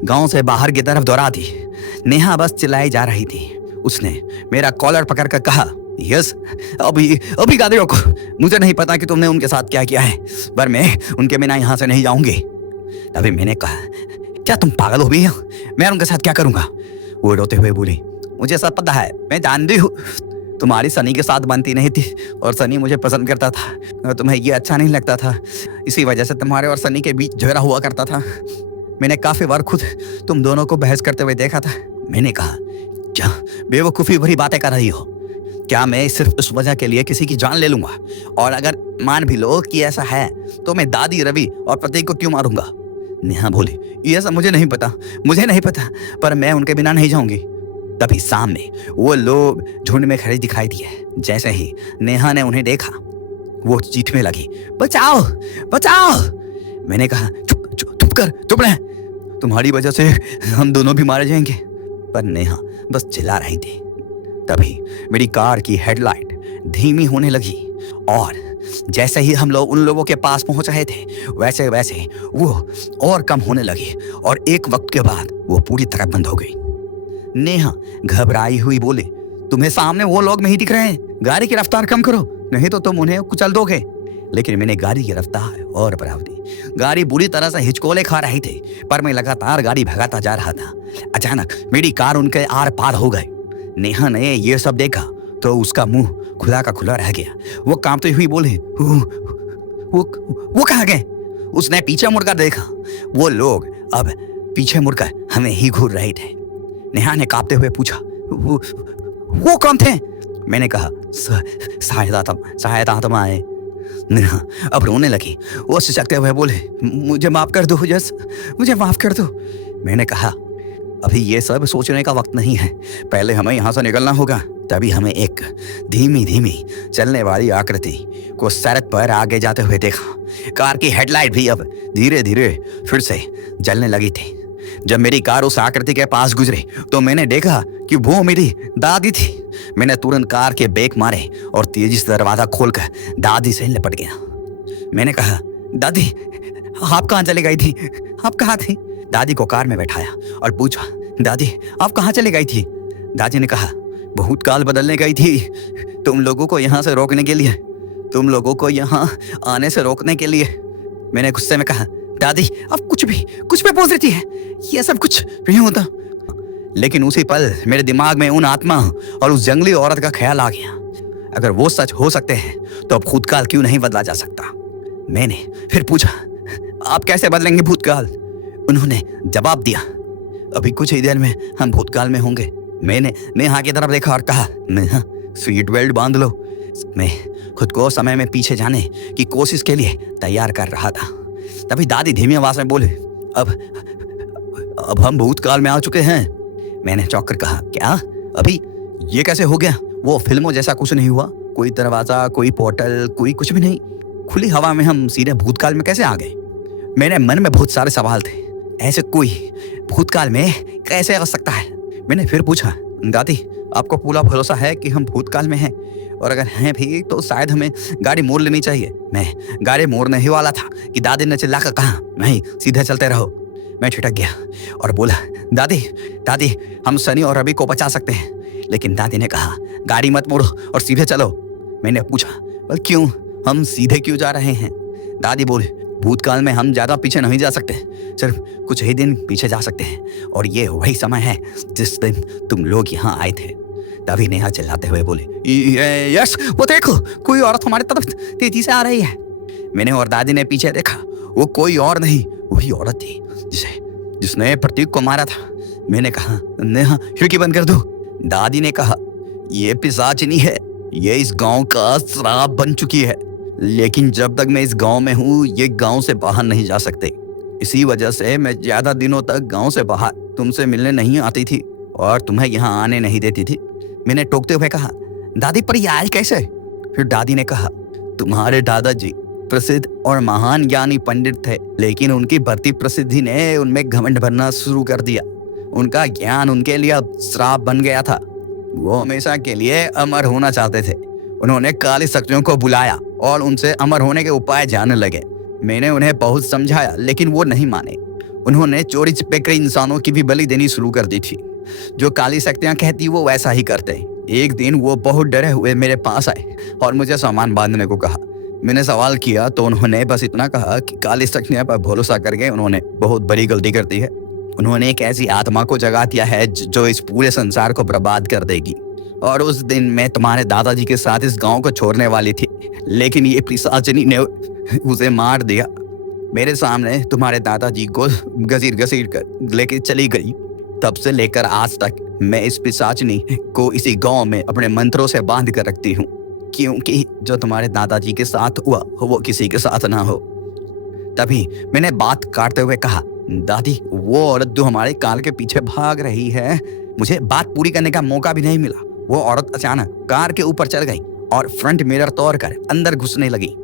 गांव से बाहर की तरफ दौड़ा दी। नेहा बस चिल्लाई जा रही थी। उसने मेरा कॉलर पकड़कर कहा, यस, अभी गाड़ी रोको। मुझे नहीं पता कि तुमने उनके साथ क्या किया है, पर मैं उनके बिना यहाँ से नहीं जाऊंगी। तभी मैंने कहा, क्या तुम पागल हो गई हो? मैं उनके साथ क्या करूंगा? वो रोते हुए बोली, मुझे सब पता है, मैं जानती हूँ तुम्हारी सनी के साथ बनती नहीं थी और सनी मुझे पसंद करता था और तुम्हें ये अच्छा नहीं लगता था। इसी वजह से तुम्हारे और सनी के बीच झगड़ा हुआ करता था। मैंने काफी बार खुद तुम दोनों को बहस करते हुए देखा था। मैंने कहा, क्या बेवकूफ़ी भरी बातें कर रही हो? क्या मैं सिर्फ उस वजह के लिए किसी की जान ले लूंगा? और अगर मान भी लो कि ऐसा है तो मैं दादी, रवि और प्रतीक को क्यों मारूंगा? नेहा बोली, ये सब मुझे नहीं पता, पर मैं उनके बिना नहीं जाऊंगी। तभी सामने वो लोग झुंड में खड़े दिखाई दिए। जैसे ही नेहा ने उन्हें देखा, वो चीखने लगी, बचाओ बचाओ। मैंने कहा, चुप चुप चुप कर, चुप रह, तुम्हारी वजह से हम दोनों भी मारे जाएंगे। पर नेहा बस चिल्ला रही थी। तभी मेरी कार की हेडलाइट धीमी होने लगी और जैसे ही हम लोग उन लोगों के पास पहुंच रहे थे, वैसे वैसे वो और कम होने लगी और एक वक्त के बाद वो पूरी तरह बंद हो गई। नेहा घबराई हुई बोली, तुम्हें सामने वो लोग नहीं दिख रहे हैं? गाड़ी की रफ्तार कम करो, नहीं तो तुम उन्हें कुचल दोगे। लेकिन मैंने गाड़ी की रफ्तार और बढ़ा दी। गाड़ी बुरी तरह से हिचकोले खा रही थी, पर मैं लगातार गाड़ी भगाता जा रहा था। अचानक मेरी कार उनके आर पार हो गई। नेहा ने ये सब देखा तो उसका मुंह खुला का खुला रह गया। वो कांपती हुई बोली, वो कहाँ गए? उसने पीछे मुड़कर देखा। वो लोग अब पीछे मुड़कर हमें ही घूर रहे थे। नेहा ने कांपते हुए पूछा, वो कौन थे? मैंने कहा, शायद आत्मा आए। नेहा अब रोने लगी। वो सिसकते हुए बोले, मुझे माफ कर दो यस, मुझे माफ कर दो। मैंने कहा, अभी ये सब सोचने का वक्त नहीं है, पहले हमें यहाँ से निकलना होगा। तभी हमें एक धीमी धीमी चलने वाली आकृति को सड़क पर आगे जाते हुए देखा। कार की हेडलाइट भी अब धीरे धीरे फिर से जलने लगी थी। जब मेरी कार उस आकृति के पास गुजरी तो मैंने देखा कि वो मेरी दादी थी। मैंने तुरंत कार के ब्रेक मारे और तेजी से दरवाजा खोलकर दादी से लिपट गया। मैंने कहा, दादी आप कहाँ चली गई थी? आप कहाँ थी? दादी को कार में बैठाया और पूछा, दादी आप कहाँ चली गई थी? दादी ने कहा, भूतकाल बदलने गई थी, तुम लोगों को यहाँ से रोकने के लिए, तुम लोगों को यहाँ आने से रोकने के लिए। मैंने गुस्से में कहा, दादी आप कुछ भी बोल रही है, ये सब कुछ नहीं होता। लेकिन उसी पल मेरे दिमाग में उन आत्मा और उस जंगली औरत का ख्याल आ गया। अगर वो सच हो सकते हैं तो अब भूतकाल क्यों नहीं बदला जा सकता? मैंने फिर पूछा, आप कैसे बदलेंगे भूतकाल? उन्होंने जवाब दिया, अभी कुछ ही देर में हम भूतकाल में होंगे। मैंने नेहा की तरफ देखा और कहा, नेहा सीट बेल्ट बांध लो। मैं खुद को समय में पीछे जाने की कोशिश के लिए तैयार कर रहा था। तभी दादी धीमी आवाज में बोले, अब हम भूतकाल में आ चुके हैं। मैंने चौंक कर कहा, क्या? अभी ये कैसे हो गया? वो फिल्मों जैसा कुछ नहीं हुआ, कोई दरवाजा, कोई पोर्टल, कोई कुछ भी नहीं। खुली हवा में हम सीधे भूतकाल में कैसे आ गए? मेरे मन में बहुत सारे सवाल थे। ऐसे कोई भूतकाल में कैसे आ सकता है? मैंने फिर पूछा, दादी आपको पूरा भरोसा है कि हम भूतकाल में हैं? और अगर हैं भी तो शायद हमें गाड़ी मोड़ लेनी चाहिए। मैं गाड़ी मोड़ने ही वाला था कि दादी ने चिल्लाकर कहा, नहीं सीधे चलते रहो। मैं छिटक गया और बोला, दादी हम सनी और रवि को बचा सकते हैं। लेकिन दादी ने कहा, गाड़ी मत मोड़ो और सीधे चलो। मैंने पूछा, पर क्यों? हम सीधे क्यों जा रहे हैं? दादी बोली, भूतकाल में हम ज्यादा पीछे नहीं जा सकते, सिर्फ कुछ ही दिन पीछे जा सकते हैं, और ये वही समय है जिस दिन तुम लोग यहाँ आए थे। तभी नेहा चिल्लाते हुए बोले, यस वो देखो, कोई औरत हमारी तरफ तेजी से आ रही है। मैंने और दादी ने पीछे देखा। वो कोई और नहीं, वही औरत थी जिसने प्रतीक को मारा था। मैंने कहा, नेहा खिड़की बंद कर दो। दादी ने कहा, ये पिशाचिनी है, ये इस गांव का श्राप बन चुकी है। लेकिन जब तक मैं इस गांव में हूँ, ये गांव से बाहर नहीं जा सकते। इसी वजह से मैं ज्यादा दिनों तक गांव से बाहर तुमसे मिलने नहीं आती थी और तुम्हें यहाँ आने नहीं देती थी। मैंने टोकते हुए कहा, दादी पर ये आए कैसे? फिर दादी ने कहा, तुम्हारे दादाजी प्रसिद्ध और महान ज्ञानी पंडित थे, लेकिन उनकी बढ़ती प्रसिद्धि ने उनमें घमंड भरना शुरू कर दिया। उनका ज्ञान उनके लिए अब श्राप बन गया था। वो हमेशा के लिए अमर होना चाहते थे। उन्होंने काली शक्तियों को बुलाया और उनसे अमर होने के उपाय जानने लगे। मैंने उन्हें बहुत समझाया, लेकिन वो नहीं माने। उन्होंने चोरी छिपे कई इंसानों की भी बलि देनी शुरू कर दी थी। जो काली शक्तियां कहती वो वैसा ही करते। एक दिन वो बहुत डरे हुए मेरे पास आए और मुझे सामान बांधने को कहा। मैंने सवाल किया तो उन्होंने बस इतना कहा कि काली शक्तियां पर भरोसा करके उन्होंने बहुत बड़ी गलती कर दी है। उन्होंने एक ऐसी आत्मा को जगा दिया है जो इस पूरे संसार को बर्बाद कर देगी। और उस दिन मैं तुम्हारे दादाजी के साथ इस गांव को छोड़ने वाली थी, लेकिन ये पिशाचिनी ने उसे मार दिया। मेरे सामने तुम्हारे दादाजी को घसीट कर लेके चली गई। तब से लेकर आज तक मैं इस पिशाचिनी को इसी गांव में अपने मंत्रों से बांध कर रखती हूँ, क्योंकि जो तुम्हारे दादाजी के साथ हुआ वो किसी के साथ ना हो। तभी मैंने बात काटते हुए कहा, दादी वो औरत जो हमारे कार के पीछे भाग रही है, मुझे बात पूरी करने का मौका भी नहीं मिला। वो औरत अचानक कार के ऊपर चढ़ गई और फ्रंट मिरर तोड़कर अंदर घुसने लगी।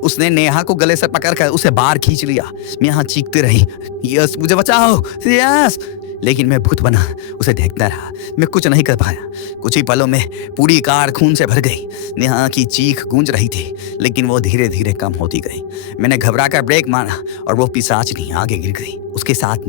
उसने नेहा को गले से पकड़कर उसे बाहर खींच लिया। नेहा चीखती रही, यस मुझे बचाओ, यस। लेकिन मैं भूत बना उसे देखता रहा। मैं कुछ नहीं कर पाया। कुछ ही पलों में पूरी कार खून से भर गई। नेहा की चीख गूंज रही थी, लेकिन वो धीरे धीरे कम होती गई। मैंने घबराकर ब्रेक मारा और वो पिशाचनी आगे गिर गई। उसके साथ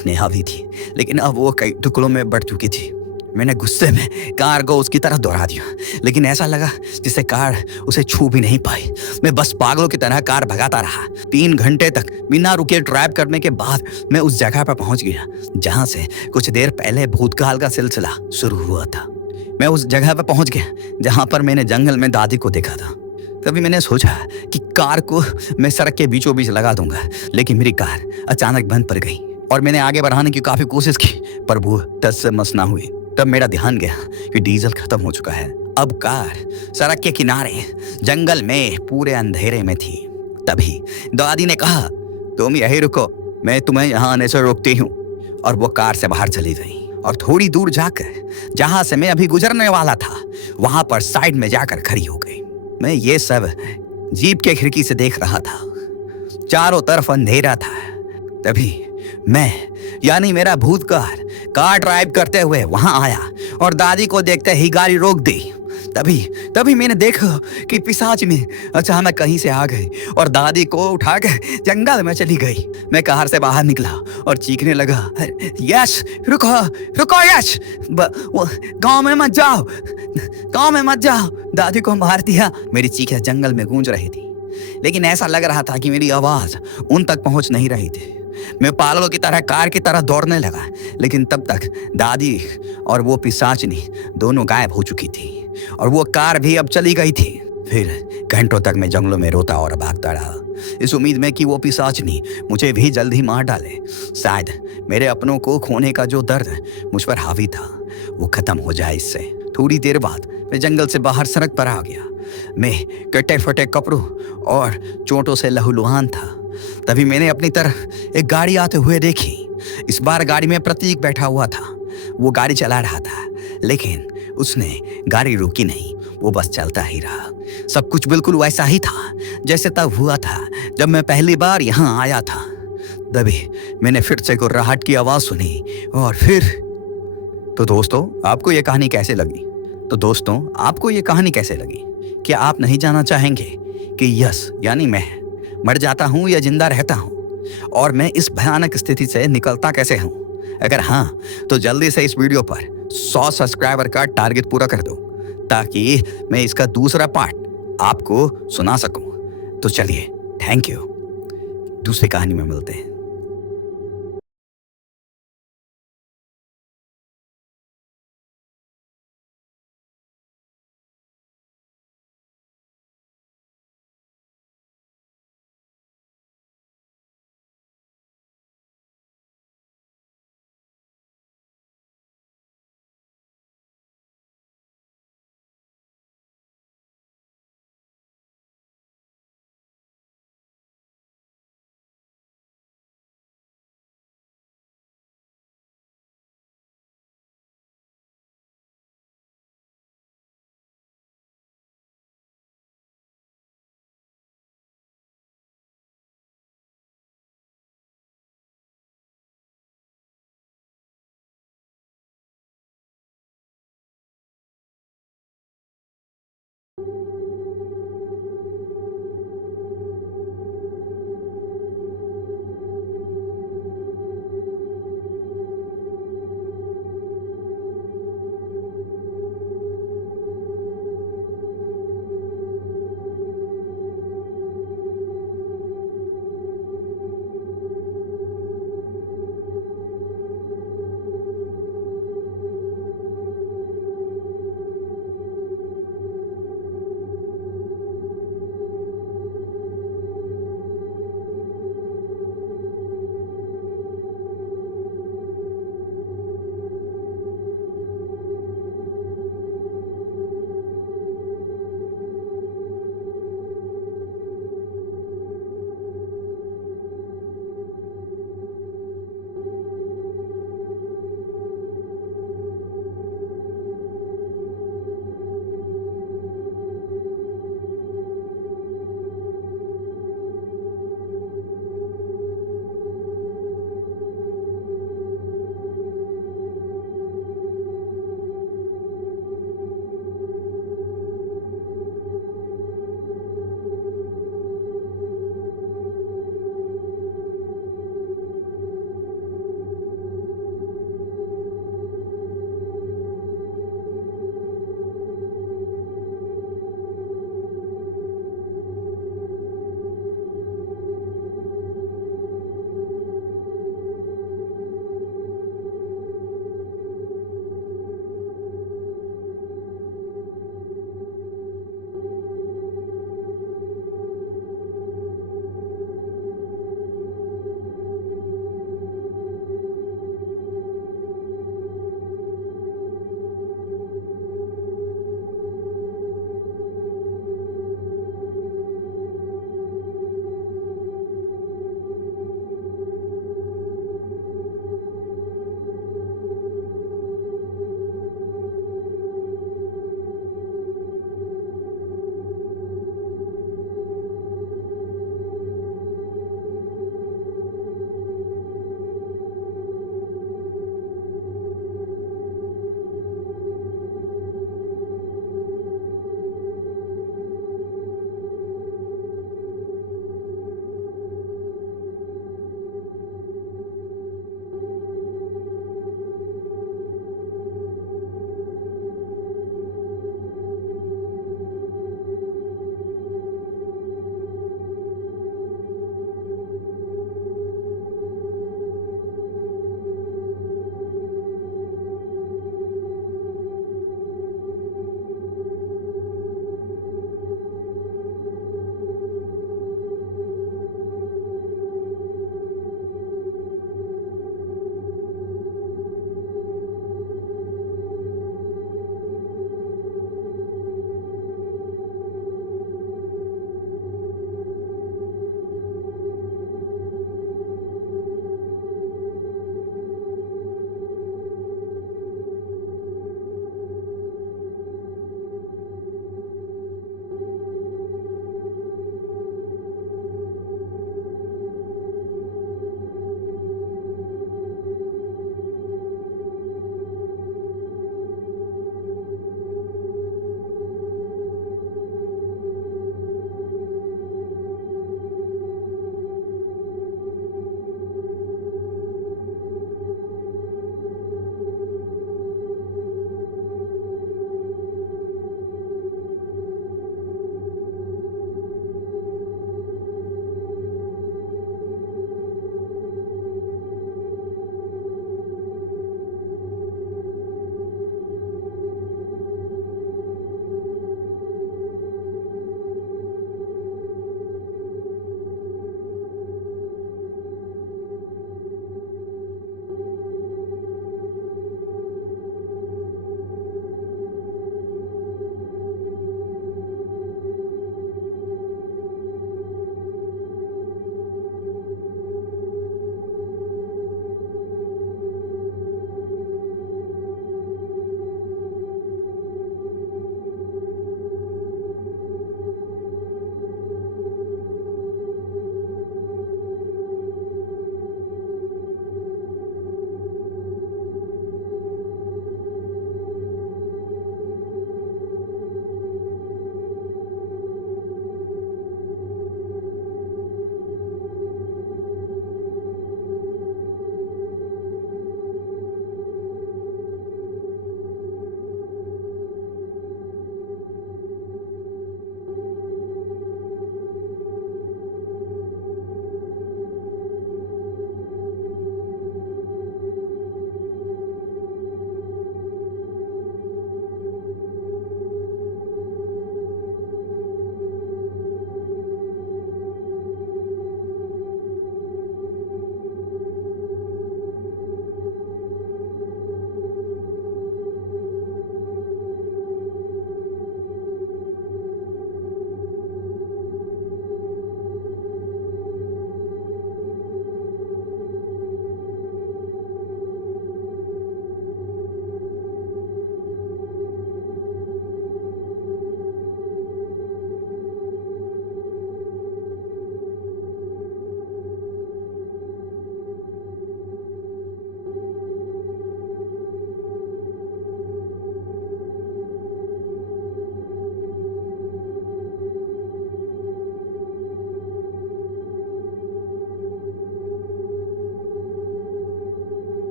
नेहा भी थी, लेकिन अब वो कई टुकड़ों में बढ़ चुकी थी। मैंने गुस्से में कार को उसकी तरफ दौड़ा दिया, लेकिन ऐसा लगा जैसे कार उसे छू भी नहीं पाई। मैं बस पागलों की तरह कार भगाता रहा। 3 घंटे तक बिना रुके ड्राइव करने के बाद मैं उस जगह पर पहुंच गया जहां से कुछ देर पहले भूतकाल का सिलसिला शुरू हुआ था। मैं उस जगह पर पहुंच गया जहां पर मैंने जंगल में दादी को देखा था। तभी मैंने सोचा कि कार को मैं सड़क के बीचों बीच लगा दूंगा, लेकिन मेरी कार अचानक बंद पड़ गई और मैंने आगे बढ़ाने की काफी कोशिश की, पर वो टस से मस ना हुई। तब मेरा ध्यान गया कि डीजल खत्म हो चुका है। अब कार सड़क के किनारे जंगल में पूरे अंधेरे में थी। तभी दादी ने कहा, तुम यहीं रुको, मैं तुम्हें यहाँ आने से रोकती हूँ। और वो कार से बाहर चली गई और थोड़ी दूर जाकर जहां से मैं अभी गुजरने वाला था वहां पर साइड में जाकर खड़ी हो गई। मैं ये सब जीप के खिड़की से देख रहा था। चारों तरफ अंधेरा था। तभी मैं यानी मेरा भूतकार कार ड्राइव करते हुए वहां आया और दादी को देखते ही गाड़ी रोक दी। तभी मैंने देखा कि पिशाचनी अचानक कहीं से आ गई और दादी को उठाकर जंगल में चली गई। मैं कार से बाहर निकला और चीखने लगा, यश रुको यश, गांव में मत जाओ, दादी को मार दिया। मेरी चीखें जंगल में गूंज रही थी, लेकिन ऐसा लग रहा था कि मेरी आवाज उन तक पहुंच नहीं रही थी। मैं पागलों की तरह कार की तरह दौड़ने लगा, लेकिन तब तक दादी और वो पिशाचनी दोनों गायब हो चुकी थी और वो कार भी अब चली गई थी। फिर घंटों तक मैं जंगलों में रोता और भागता रहा, इस उम्मीद में कि वो पिशाचनी मुझे भी जल्द ही मार डाले। शायद मेरे अपनों को खोने का जो दर्द मुझ पर हावी था वो खत्म हो जाए इससे। थोड़ी देर बाद मैं जंगल से बाहर सड़क पर आ गया। मैं कटे फटे कपड़ों और चोटों से लहूलुहान था। तभी मैंने अपनी तरफ एक गाड़ी आते हुए देखी। इस बार गाड़ी में प्रतीक बैठा हुआ था। वो गाड़ी चला रहा था, लेकिन उसने गाड़ी रोकी नहीं, वो बस चलता ही रहा। सब कुछ बिल्कुल वैसा ही था जैसे तब हुआ था जब मैं पहली बार यहाँ आया था। तभी मैंने फिर से गुर्राहट की आवाज सुनी और फिर तो दोस्तों आपको ये कहानी कैसे लगी? क्या आप नहीं जानना चाहेंगे कि यस यानी मैं मर जाता हूँ या जिंदा रहता हूँ, और मैं इस भयानक स्थिति से निकलता कैसे हूँ? अगर हाँ, तो जल्दी से इस वीडियो पर 100 सब्सक्राइबर का टारगेट पूरा कर दो ताकि मैं इसका दूसरा पार्ट आपको सुना सकूं। तो चलिए, थैंक यू। दूसरी कहानी में मिलते हैं।